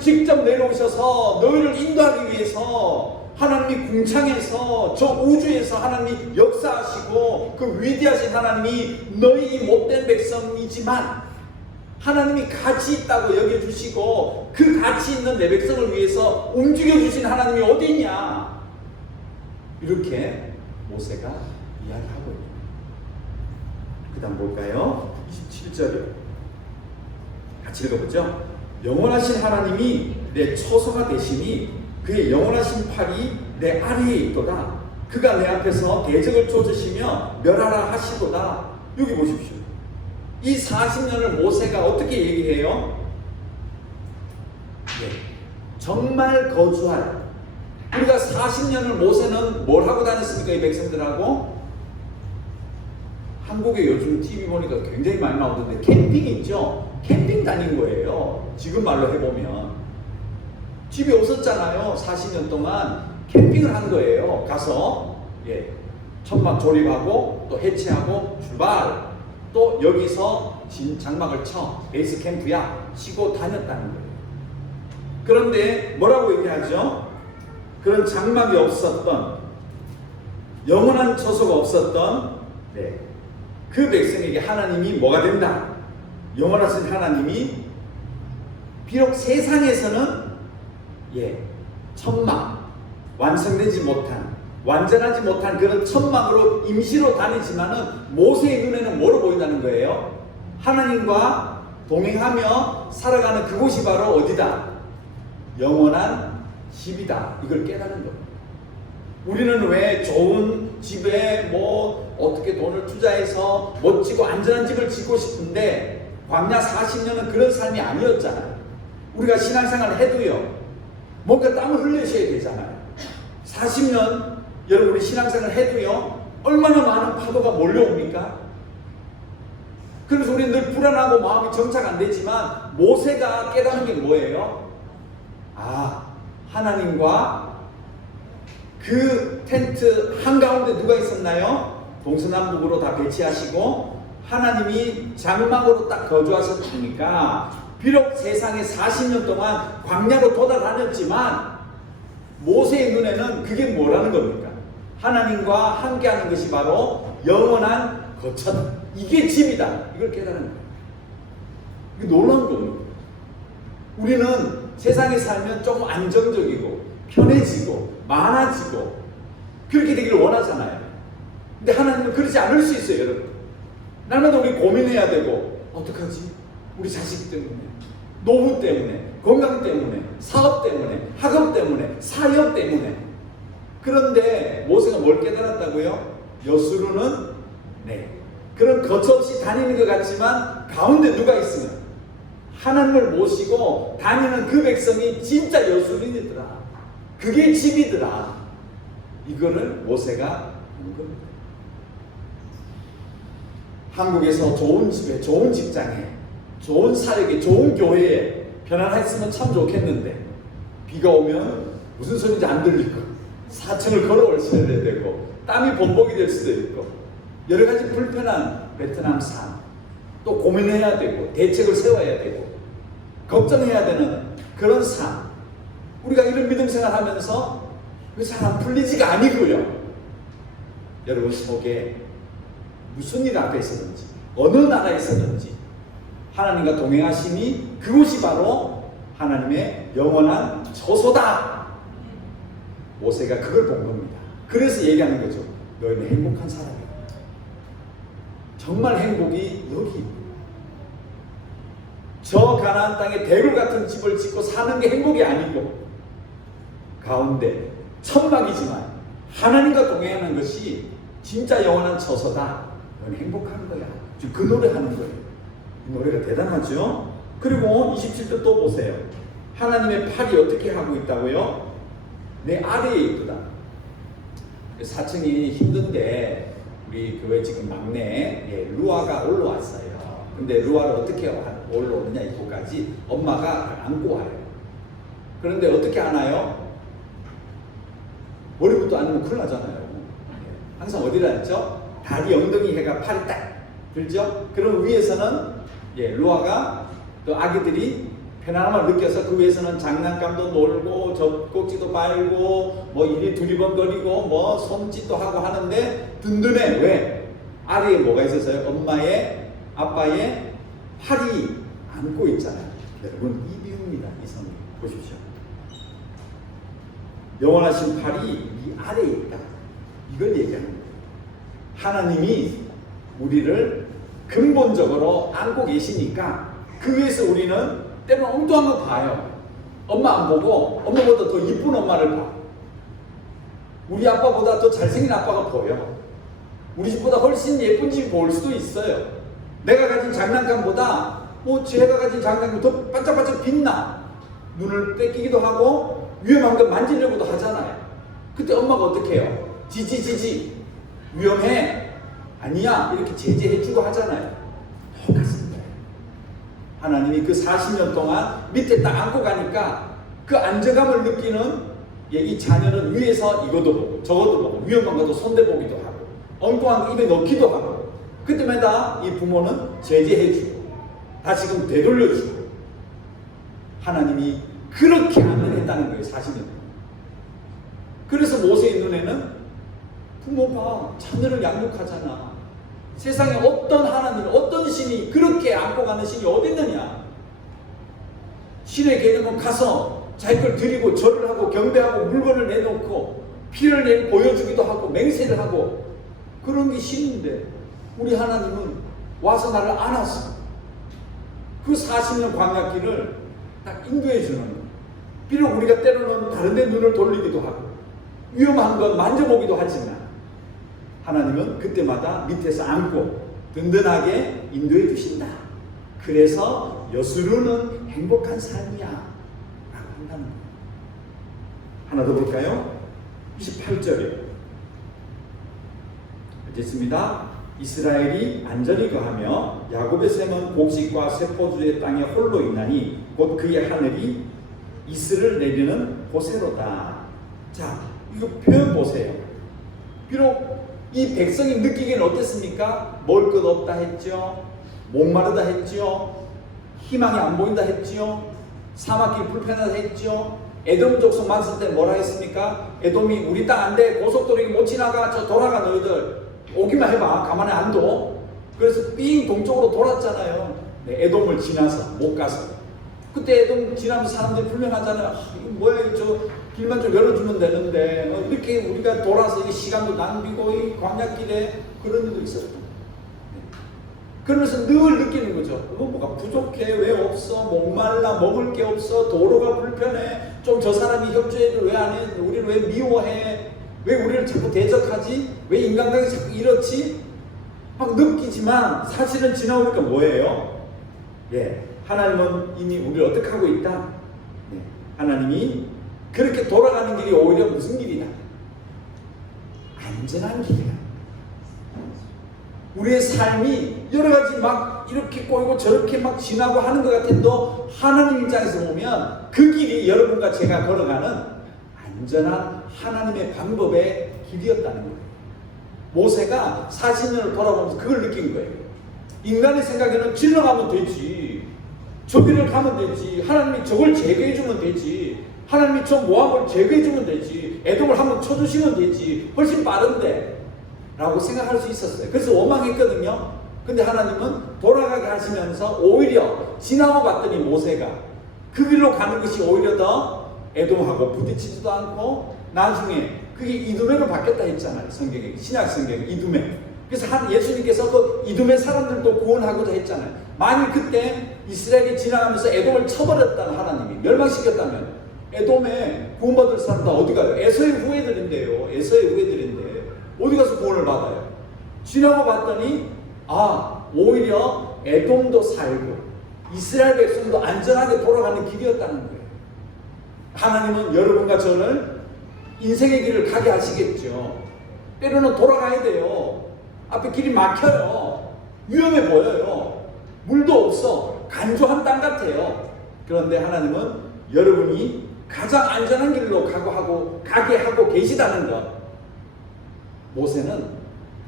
직접 내려오셔서 너희를 인도하기 위해서 하나님이 궁창에서 저 우주에서 하나님이 역사하시고 그 위대하신 하나님이 너희 못된 백성이지만 하나님이 가치 있다고 여겨주시고 그 가치 있는 내 백성을 위해서 움직여주신 하나님이 어디 있냐. 이렇게 모세가 이야기하고 있습니다. 그 다음 볼까요? 27절이요. 같이 읽어보죠. 영원하신 하나님이 내 처소가 되시니 그의 영원하신 팔이 내 아래에 있도다. 그가 내 앞에서 대적을 쫓으시며 멸하라 하시도다. 여기 보십시오. 이 40년을 모세가 어떻게 얘기해요? 네. 정말 거주할. 우리가 40년을 모세는 뭘 하고 다녔습니까? 이 백성들하고? 한국에 요즘 TV 보니까 굉장히 많이 나오던데 캠핑 있죠? 캠핑 다닌 거예요. 지금 말로 해보면. 집에 없었잖아요. 40년 동안 캠핑을 한 거예요. 가서 천막 조립하고 또 해체하고 출발. 또 여기서 장막을 쳐. 베이스 캠프야. 치고 다녔다는 거예요. 그런데 뭐라고 얘기하죠? 그런 장막이 없었던 영원한 처소가 없었던 그 백성에게 하나님이 뭐가 된다? 영원하신 하나님이 비록 세상에서는 천막 완성되지 못한 완전하지 못한 그런 천막으로 임시로 다니지만은 모세의 눈에는 뭐로 보인다는 거예요? 하나님과 동행하며 살아가는 그곳이 바로 어디다? 영원한 집이다. 이걸 깨달은 겁니다. 우리는 왜 좋은 집에 뭐 어떻게 돈을 투자해서 멋지고 안전한 집을 짓고 싶은데 광야 40년은 그런 삶이 아니었잖아요. 우리가 신앙생활을 해도요, 뭔가 땀을 흘리셔야 되잖아요. 40년 여러분 우리 신앙생활을 해도요, 얼마나 많은 파도가 몰려옵니까? 그래서 우리는 늘 불안하고 마음이 정착 안 되지만 모세가 깨닫는 게 뭐예요? 아, 하나님과 그 텐트 한가운데 누가 있었나요? 동서남북으로 다 배치하시고 하나님이 장막으로 딱 거주하셨으니까 비록 세상에 40년 동안 광야로 돌아다녔지만 모세의 눈에는 그게 뭐라는 겁니까? 하나님과 함께하는 것이 바로 영원한 거처다. 이게 집이다. 이걸 깨달은 거예요. 이게 놀라운 겁니다. 우리는 세상에 살면 조금 안정적이고 편해지고 많아지고 그렇게 되기를 원하잖아요. 근데 하나님은 그러지 않을 수 있어요, 여러분. 날마다 우리 고민해야 되고, 어떡하지? 우리 자식 때문에, 노후 때문에, 건강 때문에, 사업 때문에, 학업 때문에, 사역 때문에. 그런데 모세가 뭘 깨달았다고요? 여수로는 그런 거처 없이 다니는 것 같지만 가운데 누가 있으면 하나님을 모시고 다니는 그 백성이 진짜 여수인이더라. 그게 집이더라. 이거를 모세가 본 겁니다. 한국에서 좋은 집에, 좋은 직장에, 좋은 사역에, 좋은 교회에 편안했으면 참 좋겠는데 비가 오면 무슨 소리인지 안 들리고 4층을 걸어올셔야 되고 땀이 범벅이 될 수도 있고 여러 가지 불편한 베트남 삶, 또 고민해야 되고 대책을 세워야 되고 걱정해야 되는 그런 삶. 우리가 이런 믿음 생활하면서 왜 잘 안 풀리지가 아니고요. 여러분 속에 무슨 일 앞에 있었는지, 어느 나라에 있었는지 하나님과 동행하심이 그곳이 바로 하나님의 영원한 처소다. 모세가 그걸 본 겁니다. 그래서 얘기하는 거죠. 너희는 행복한 사람이야. 정말 행복이 여기. 저 가나안 땅에 대굴 같은 집을 짓고 사는 게 행복이 아니고 가운데 천막이지만 하나님과 동행하는 것이 진짜 영원한 처소다. 넌 행복한 거야. 지금 그 노래 하는 거예요. 이 노래가 대단하죠? 그리고 27절 또 보세요. 하나님의 팔이 어떻게 하고 있다고요? 내 아래에 있구나. 4층이 힘든데 우리 교회 지금 막내 루아가 올라왔어요. 근데 루아를 어떻게 올라오느냐 이곳까지 엄마가 안고 와요. 그런데 어떻게 안아요? 머리부터 안으면 큰일 나잖아요. 항상 어디를 앉죠? 다리 엉덩이 해가 팔이 딱 들죠? 그럼 위에서는 루아가 또 아기들이 편안함을 느껴서 그 위에서는 장난감도 놀고 젖꼭지도 빨고 뭐 이리 두리번거리고 뭐 손짓도 하고 하는데 든든해. 왜? 아래에 뭐가 있어서요? 엄마의 아빠의 팔이 안고 있잖아요. 여러분 이 비유입니다. 이 성경 보십시오. 영원하신 팔이 이 아래에 있다. 이걸 얘기하는 거예요. 하나님이 우리를 근본적으로 안고 계시니까 그 위에서 우리는 때로는 엉뚱한 거 봐요. 엄마 안 보고 엄마보다 더 이쁜 엄마를 봐. 우리 아빠보다 더 잘생긴 아빠가 보여. 우리 집보다 훨씬 예쁜 집이 보일 수도 있어요. 내가 가진 장난감보다 제가 가진 장난감이 더 반짝반짝 빛나. 눈을 뺏기기도 하고 위험한 거 만지려고도 하잖아요. 그때 엄마가 어떻게 해요? 지지 위험해. 아니야. 이렇게 제재해주고 하잖아요. 똑같습니다. 하나님이 그 40년 동안 밑에 딱 안고 가니까 그 안정감을 느끼는 이 자녀는 위에서 이것도 보고 저것도 보고 위험한 것도 손대보기도 하고 엉뚱한 거 입에 넣기도 하고 그때마다 이 부모는 제재해주고 다시금 되돌려주고 하나님이 그렇게 안을 했다는 거예요. 40년. 그래서 모세의 눈에는 부모가 자녀를 양육하잖아. 세상에 어떤 하나님, 어떤 신이 그렇게 안고 가는 신이 어디 있느냐. 신의 개념은 가서 자기 걸 드리고 절을 하고 경배하고 물건을 내놓고 피를 보여주기도 하고 맹세를 하고 그런 게 신인데 우리 하나님은 와서 나를 안았어. 그 40년 광야길을 딱 인도해 주는 거예요. 비록 우리가 때로는 다른 데 눈을 돌리기도 하고 위험한 건 만져보기도 하지만 하나님은 그때마다 밑에서 안고 든든하게 인도해 주신다. 그래서 여수르는 행복한 삶이야 라고 한다는 거예요. 하나 더 볼까요? 28절이에요. 됐습니다. 이스라엘이 안전히 거하며 야곱의 샘은 곡식과 세포주의 땅에 홀로 있나니 곧 그의 하늘이 이슬을 내리는 곳에로다. 자, 이거 표현 보세요. 비록 이 백성이 느끼기는 어땠습니까? 먹을 것 없다 했죠. 목마르다 했죠. 희망이 안 보인다 했죠. 사막길 불편하다 했죠. 에돔 족속 많을 때 뭐라 했습니까? 에돔이 우리 땅 안 돼. 고속도로 못 지나가. 저 돌아가 너희들. 오기만 해봐. 가만히 안 둬. 그래서 삥 동쪽으로 돌았잖아요. 네, 에돔을 지나서 못 가서. 그때 에돔 지나면서 사람들이 불명하잖아요. 이거 뭐야, 저 길만 좀 열어주면 되는데 이렇게 우리가 돌아서 이 시간도 낭비고 이 광야길에 그런 일도 있었던. 그러면서 늘 느끼는 거죠. 뭐가 부족해, 왜 없어, 목말라, 먹을 게 없어, 도로가 불편해, 좀 저 사람이 협조를 왜 안 해, 우리를 왜 미워해, 왜 우리를 자꾸 대적하지, 왜 인간관계 자꾸 이렇지, 막 느끼지만 사실은 지나오니까 뭐예요? 예, 하나님은 이미 우리를 어떻게 하고 있다? 예, 하나님이 그렇게 돌아가는 길이 오히려 무슨 길이다? 안전한 길이다. 우리의 삶이 여러 가지 막 이렇게 꼬이고 저렇게 막 지나고 하는 것 같아도 하나님 입장에서 보면 그 길이 여러분과 제가 걸어가는 안전한 하나님의 방법의 길이었다는 거예요. 모세가 40년을 돌아보면서 그걸 느낀 거예요. 인간의 생각에는 질러가면 되지, 저기를 가면 되지, 하나님이 저걸 제거해주면 되지, 하나님이 저 모함을 제거해주면 되지, 에돔을 한번 쳐주시면 되지, 훨씬 빠른데 라고 생각할 수 있었어요. 그래서 원망했거든요. 근데 하나님은 돌아가게 하시면서 오히려 지나고 봤더니 모세가 그 길로 가는 것이 오히려 더 에돔하고 부딪히지도 않고 나중에 그게 이두메로 바뀌었다 했잖아요. 성경에, 신약 성경에 이두메. 그래서 예수님께서 그 이두메 사람들도 구원하고자 했잖아요. 만일 그때 이스라엘이 지나가면서 에돔을 쳐버렸다는, 하나님이 멸망시켰다면 에돔에 구원받을 사람 다 어디 가요? 에서의 후예들인데요. 에서의 후예들인데 어디 가서 구원을 받아요? 지나고 봤더니 오히려 에돔도 살고 이스라엘 백성도 안전하게 돌아가는 길이었다는 거예요. 하나님은 여러분과 저를 인생의 길을 가게 하시겠죠. 때로는 돌아가야 돼요. 앞에 길이 막혀요. 위험해 보여요. 물도 없어. 간조한 땅 같아요. 그런데 하나님은 여러분이 가장 안전한 길로 가게 하고 계시다는 것. 모세는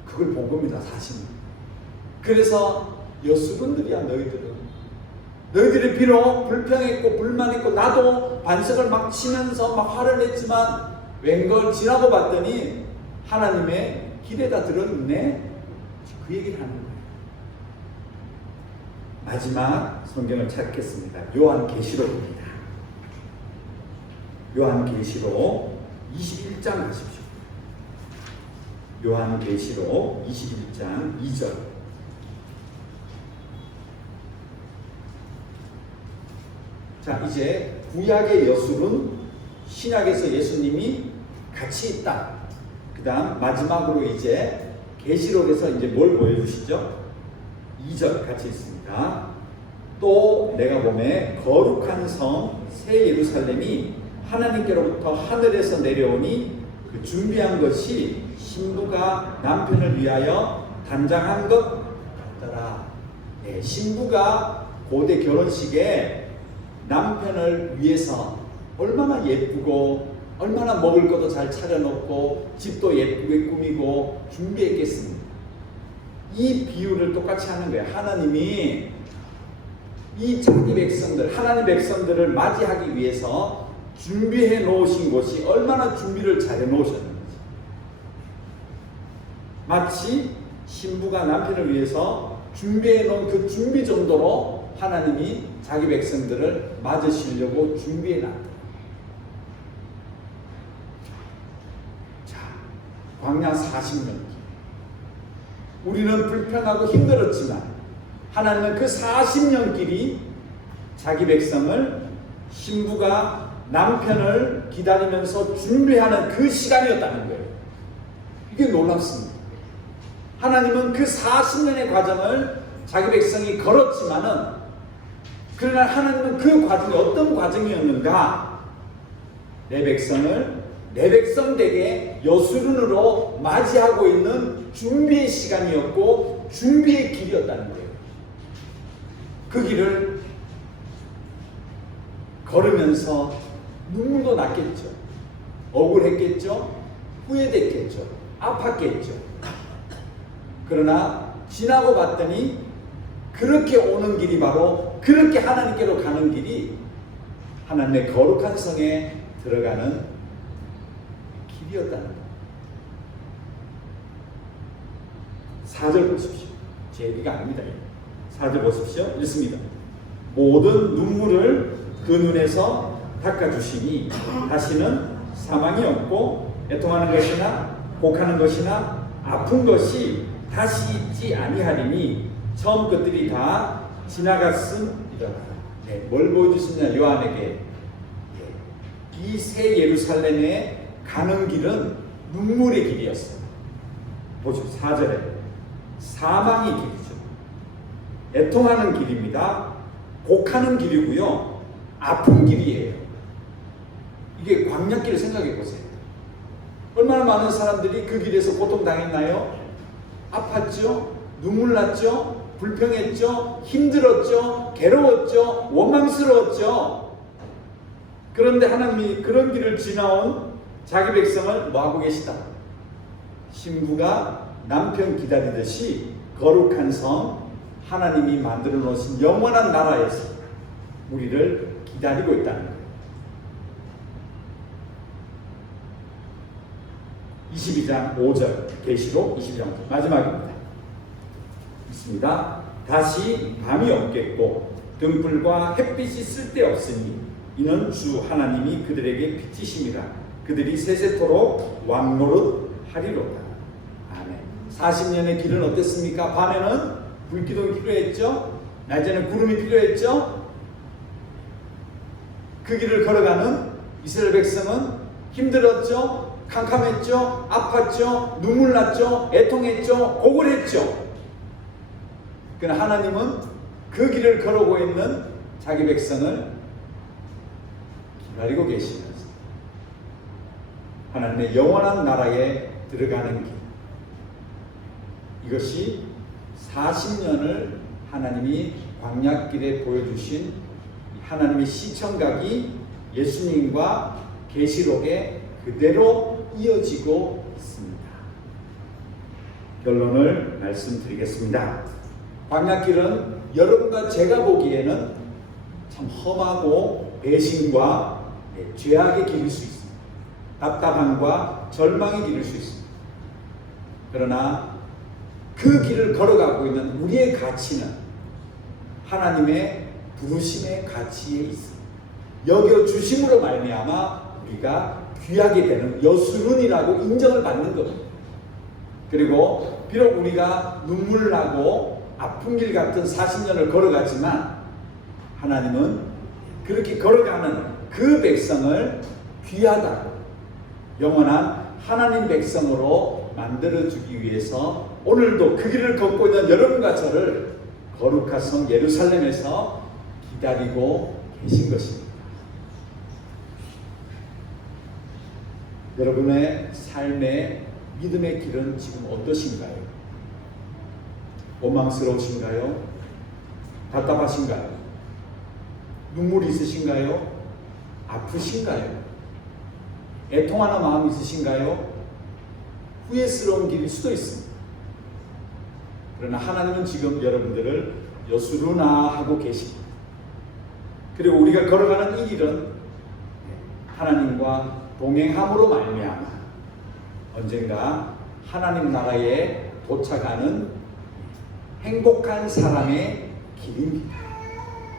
그걸 본 겁니다. 사실은. 그래서 여수분들이야, 너희들이 비록 불평했고 불만했고 나도 반석을 막 치면서 막 화를 냈지만 웬걸 지나고 봤더니 하나님의 길에다 들어있네. 그 얘기를 하는 거예요. 마지막 성경을 찾겠습니다. 요한계시록입니다. 요한계시록 21장 가십시오. 요한계시록 21장 2절. 자, 이제 구약의 여술은 신약에서 예수님이 같이 있다. 그 다음 마지막으로 이제 계시록에서 이제 뭘 보여주시죠? 2절 같이 있습니다. 또 내가 보매 거룩한 성 새 예루살렘이 하나님께로부터 하늘에서 내려오니 그 준비한 것이 신부가 남편을 위하여 단장한 것 같더라. 네, 신부가 고대 결혼식에 남편을 위해서 얼마나 예쁘고 얼마나 먹을 것도 잘 차려놓고 집도 예쁘게 꾸미고 준비했겠습니까? 이 비유를 똑같이 하는 거예요. 하나님이 이 자기 백성들, 하나님 백성들을 맞이하기 위해서 준비해 놓으신 곳이 얼마나 준비를 잘해 놓으셨는지. 마치 신부가 남편을 위해서 준비해 놓은 그 준비 정도로 하나님이 자기 백성들을 맞으시려고 준비해 놨다. 자, 광야 40년. 우리는 불편하고 힘들었지만 하나님은 그 40년 길이 자기 백성을 신부가 남편을 기다리면서 준비하는 그 시간이었다는 거예요. 이게 놀랍습니다. 하나님은 그 40년의 과정을 자기 백성이 걸었지만은, 그러나 하나님은 그 과정이 어떤 과정이었는가? 내 백성을 내 백성되게 여수run으로 맞이하고 있는 준비의 시간이었고 준비의 길이었다는 거예요. 그 길을 걸으면서 눈물도 났겠죠. 억울했겠죠. 후회됐겠죠. 아팠겠죠. 그러나 지나고 봤더니 그렇게 오는 길이 바로 그렇게 하나님께로 가는 길이 하나님의 거룩한 성에 들어가는 길이었다는 거예요. 4절 보십시오. 제 얘기가 아닙니다. 4절 보십시오. 읽습니다. 모든 눈물을 그 눈에서 닦아주시니 다시는 사망이 없고 애통하는 것이나 곡하는 것이나 아픈 것이 다시 있지 아니하리니 처음 것들이 다 지나갔음이라. 네, 뭘 보여주시냐 요한에게. 이 새 예루살렘에 가는 길은 눈물의 길이었어요. 보십시오. 4절에 사망의 길이죠. 애통하는 길입니다. 곡하는 길이고요. 아픈 길이에요. 이게 광야길을 생각해 보세요. 얼마나 많은 사람들이 그 길에서 고통당했나요? 아팠죠? 눈물 났죠? 불평했죠? 힘들었죠? 괴로웠죠? 원망스러웠죠? 그런데 하나님이 그런 길을 지나온 자기 백성을 뭐하고 계시다? 신부가 남편 기다리듯이 거룩한 성, 하나님이 만들어 놓으신 영원한 나라에서 우리를 기다리고 있다는 거예요. 22장 5절 계시록 22장 마지막입니다. 있습니다. 다시 밤이 없겠고 등불과 햇빛이 쓸데없으니 이는 주 하나님이 그들에게 빛이심이라. 그들이 세세토록 왕노릇 하리로다. 아멘. 40년의 길은 어땠습니까? 밤에는 불기둥이 필요했죠. 낮에는 구름이 필요했죠. 그 길을 걸어가는 이스라엘 백성은 힘들었죠. 캄캄했죠. 아팠죠. 눈물 났죠. 애통했죠. 고글했죠. 그러나 하나님은 그 길을 걸어오고 있는 자기 백성을 기다리고 계시면서 하나님의 영원한 나라에 들어가는 길, 이것이 40년을 하나님이 광야길에 보여주신 하나님의 시청각이 예수님과 계시록에 그대로 이어지고 있습니다. 결론을 말씀드리겠습니다. 광야길은 여러분과 제가 보기에는 참 험하고 배신과 죄악의 길일 수 있습니다. 답답함과 절망의 길일 수 있습니다. 그러나 그 길을 걸어가고 있는 우리의 가치는 하나님의 부르심의 가치에 있습니다. 여겨주심으로 말미암아 우리가 귀하게 되는 여수룬이라고 인정을 받는 겁니다. 그리고 비록 우리가 눈물 나고 아픈 길 같은 40년을 걸어갔지만 하나님은 그렇게 걸어가는 그 백성을 귀하다고 영원한 하나님 백성으로 만들어주기 위해서 오늘도 그 길을 걷고 있는 여러분과 저를 거룩한 성 예루살렘에서 기다리고 계신 것입니다. 여러분의 삶의 믿음의 길은 지금 어떠신가요? 원망스러우신가요? 답답하신가요? 눈물이 있으신가요? 아프신가요? 애통하는 마음이 있으신가요? 후회스러운 길일 수도 있습니다. 그러나 하나님은 지금 여러분들을 여수루나 하고 계십니다. 그리고 우리가 걸어가는 이 길은 하나님과 동행함으로 말미암아 언젠가 하나님 나라에 도착하는 행복한 사람의 길입니다.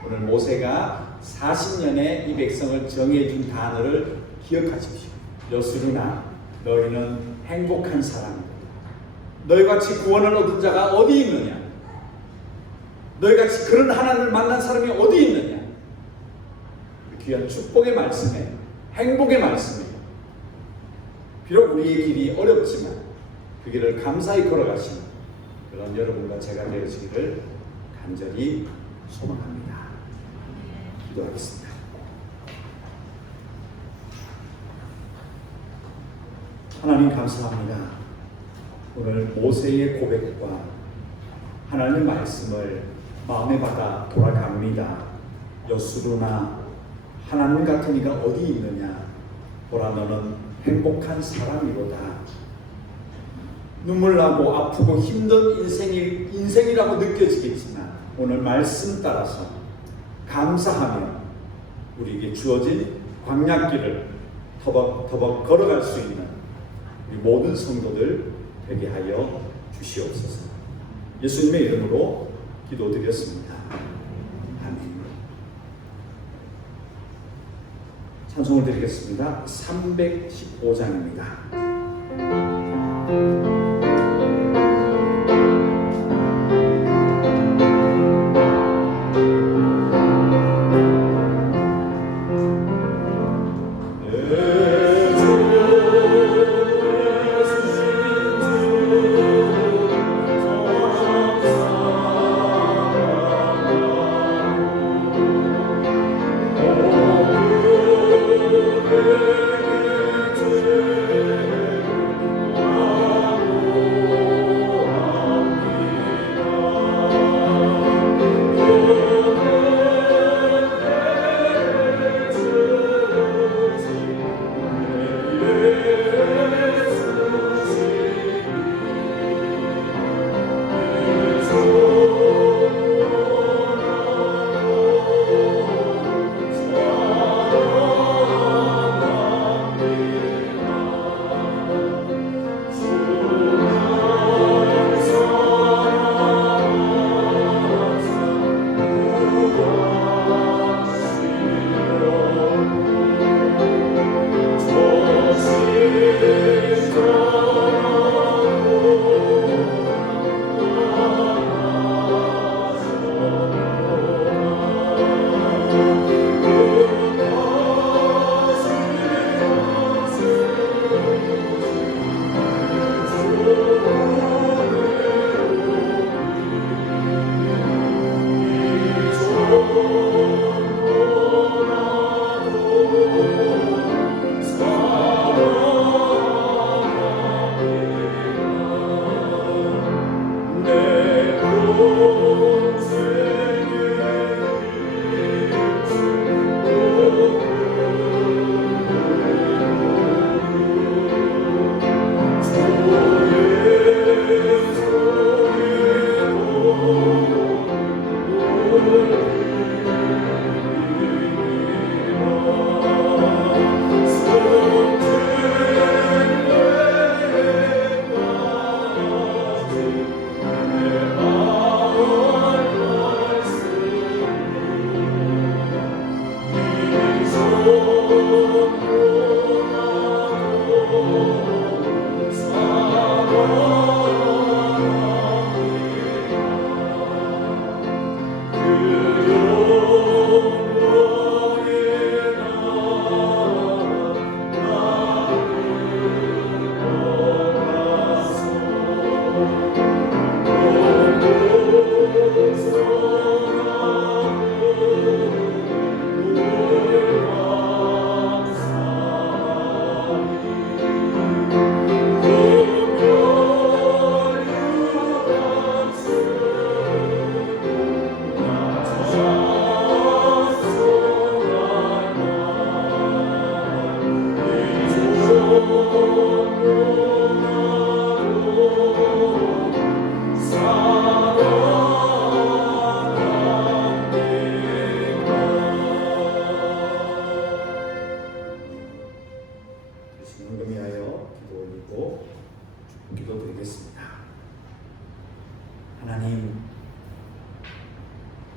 오늘 모세가 40년의 이 백성을 정해준 단어를 기억하십시오. 여수루나 너희는 행복한 사람이다. 너희같이 구원을 얻은 자가 어디 있느냐? 너희같이 그런 하나님을 만난 사람이 어디 있느냐? 그 귀한 축복의 말씀에, 행복의 말씀에, 비록 우리의 길이 어렵지만 그 길을 감사히 걸어가시는 그런 여러분과 제가 되어지기를 간절히 소망합니다. 기도하겠습니다. 하나님 감사합니다. 오늘 모세의 고백과 하나님의 말씀을 마음에 받아 돌아갑니다. 여수루나 하나님 같은 이가 어디 있느냐? 보라 너는 행복한 사람이로다. 눈물 나고 아프고 힘든 인생이라고 느껴지겠지만 오늘 말씀 따라서 감사하며 우리에게 주어진 광야길을 터벅터벅 걸어갈 수 있는 우리 모든 성도들 되게 하여 주시옵소서. 예수님의 이름으로 기도드렸습니다. 아멘. 찬송을 드리겠습니다. 315장입니다.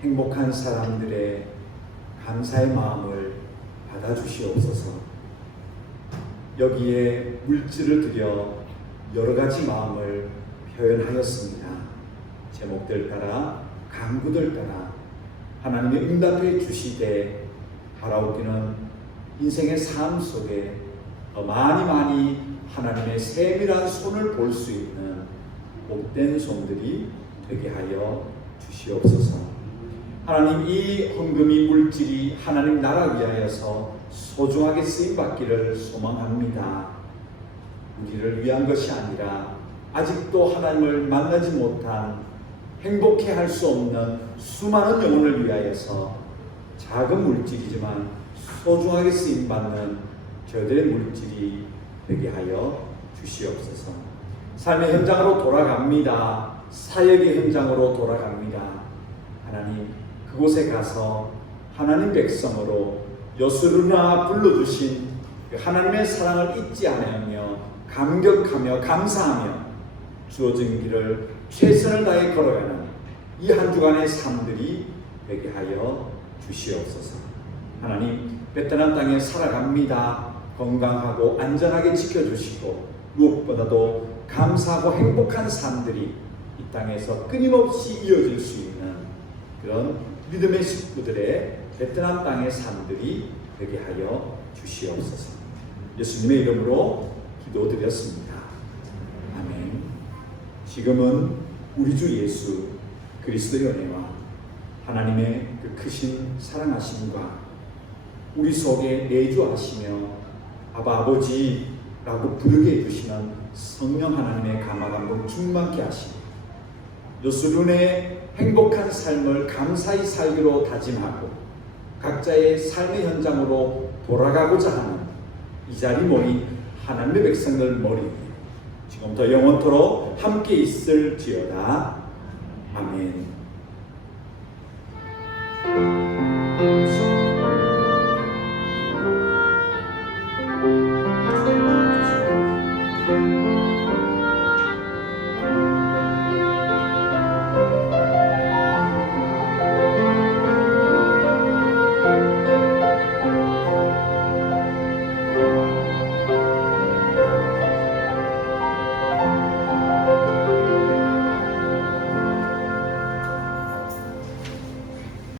행복한 사람들의 감사의 마음을 받아주시옵소서. 여기에 물질을 들여 여러 가지 마음을 표현하였습니다. 제목들 따라 간구들 따라 하나님의 응답해 주시되 바라옵기는 인생의 삶 속에 더 많이 하나님의 세밀한 손을 볼 수 있는 복된 손들이 되게 하여 주시옵소서. 하나님, 이 헌금이 물질이 하나님 나라 위하여서 소중하게 쓰임받기를 소망합니다. 우리를 위한 것이 아니라 아직도 하나님을 만나지 못한 행복해 할 수 없는 수많은 영혼을 위하여서 작은 물질이지만 소중하게 쓰임받는 저들의 물질이 되게 하여 주시옵소서. 삶의 현장으로 돌아갑니다. 사역의 현장으로 돌아갑니다. 하나님, 그곳에 가서 하나님 백성으로 여수르나 불러주신 하나님의 사랑을 잊지 않으며 감격하며 감사하며 주어진 길을 최선을 다해 걸어가는 이 한 주간의 삶들이 되게 하여 주시옵소서. 하나님, 베트남 땅에 살아갑니다. 건강하고 안전하게 지켜주시고 무엇보다도 감사하고 행복한 삶들이 이 땅에서 끊임없이 이어질 수 있는 그런 믿음의 식구들의 베트남 땅의 삶들이 되게 하여 주시옵소서. 예수님의 이름으로 기도드렸습니다. 아멘. 지금은 우리 주 예수 그리스도의 은혜와 하나님의 그 크신 사랑하심과 우리 속에 내주하시며 아바 아버지라고 부르게 해주시는 성령 하나님의 감화감동 충만케 하시고 여수lun의 행복한 삶을 감사히 살기로 다짐하고 각자의 삶의 현장으로 돌아가고자 하는 이 자리 모인 하나님의 백성들 머리 위에 지금부터 영원토록 함께 있을지어다. 아멘.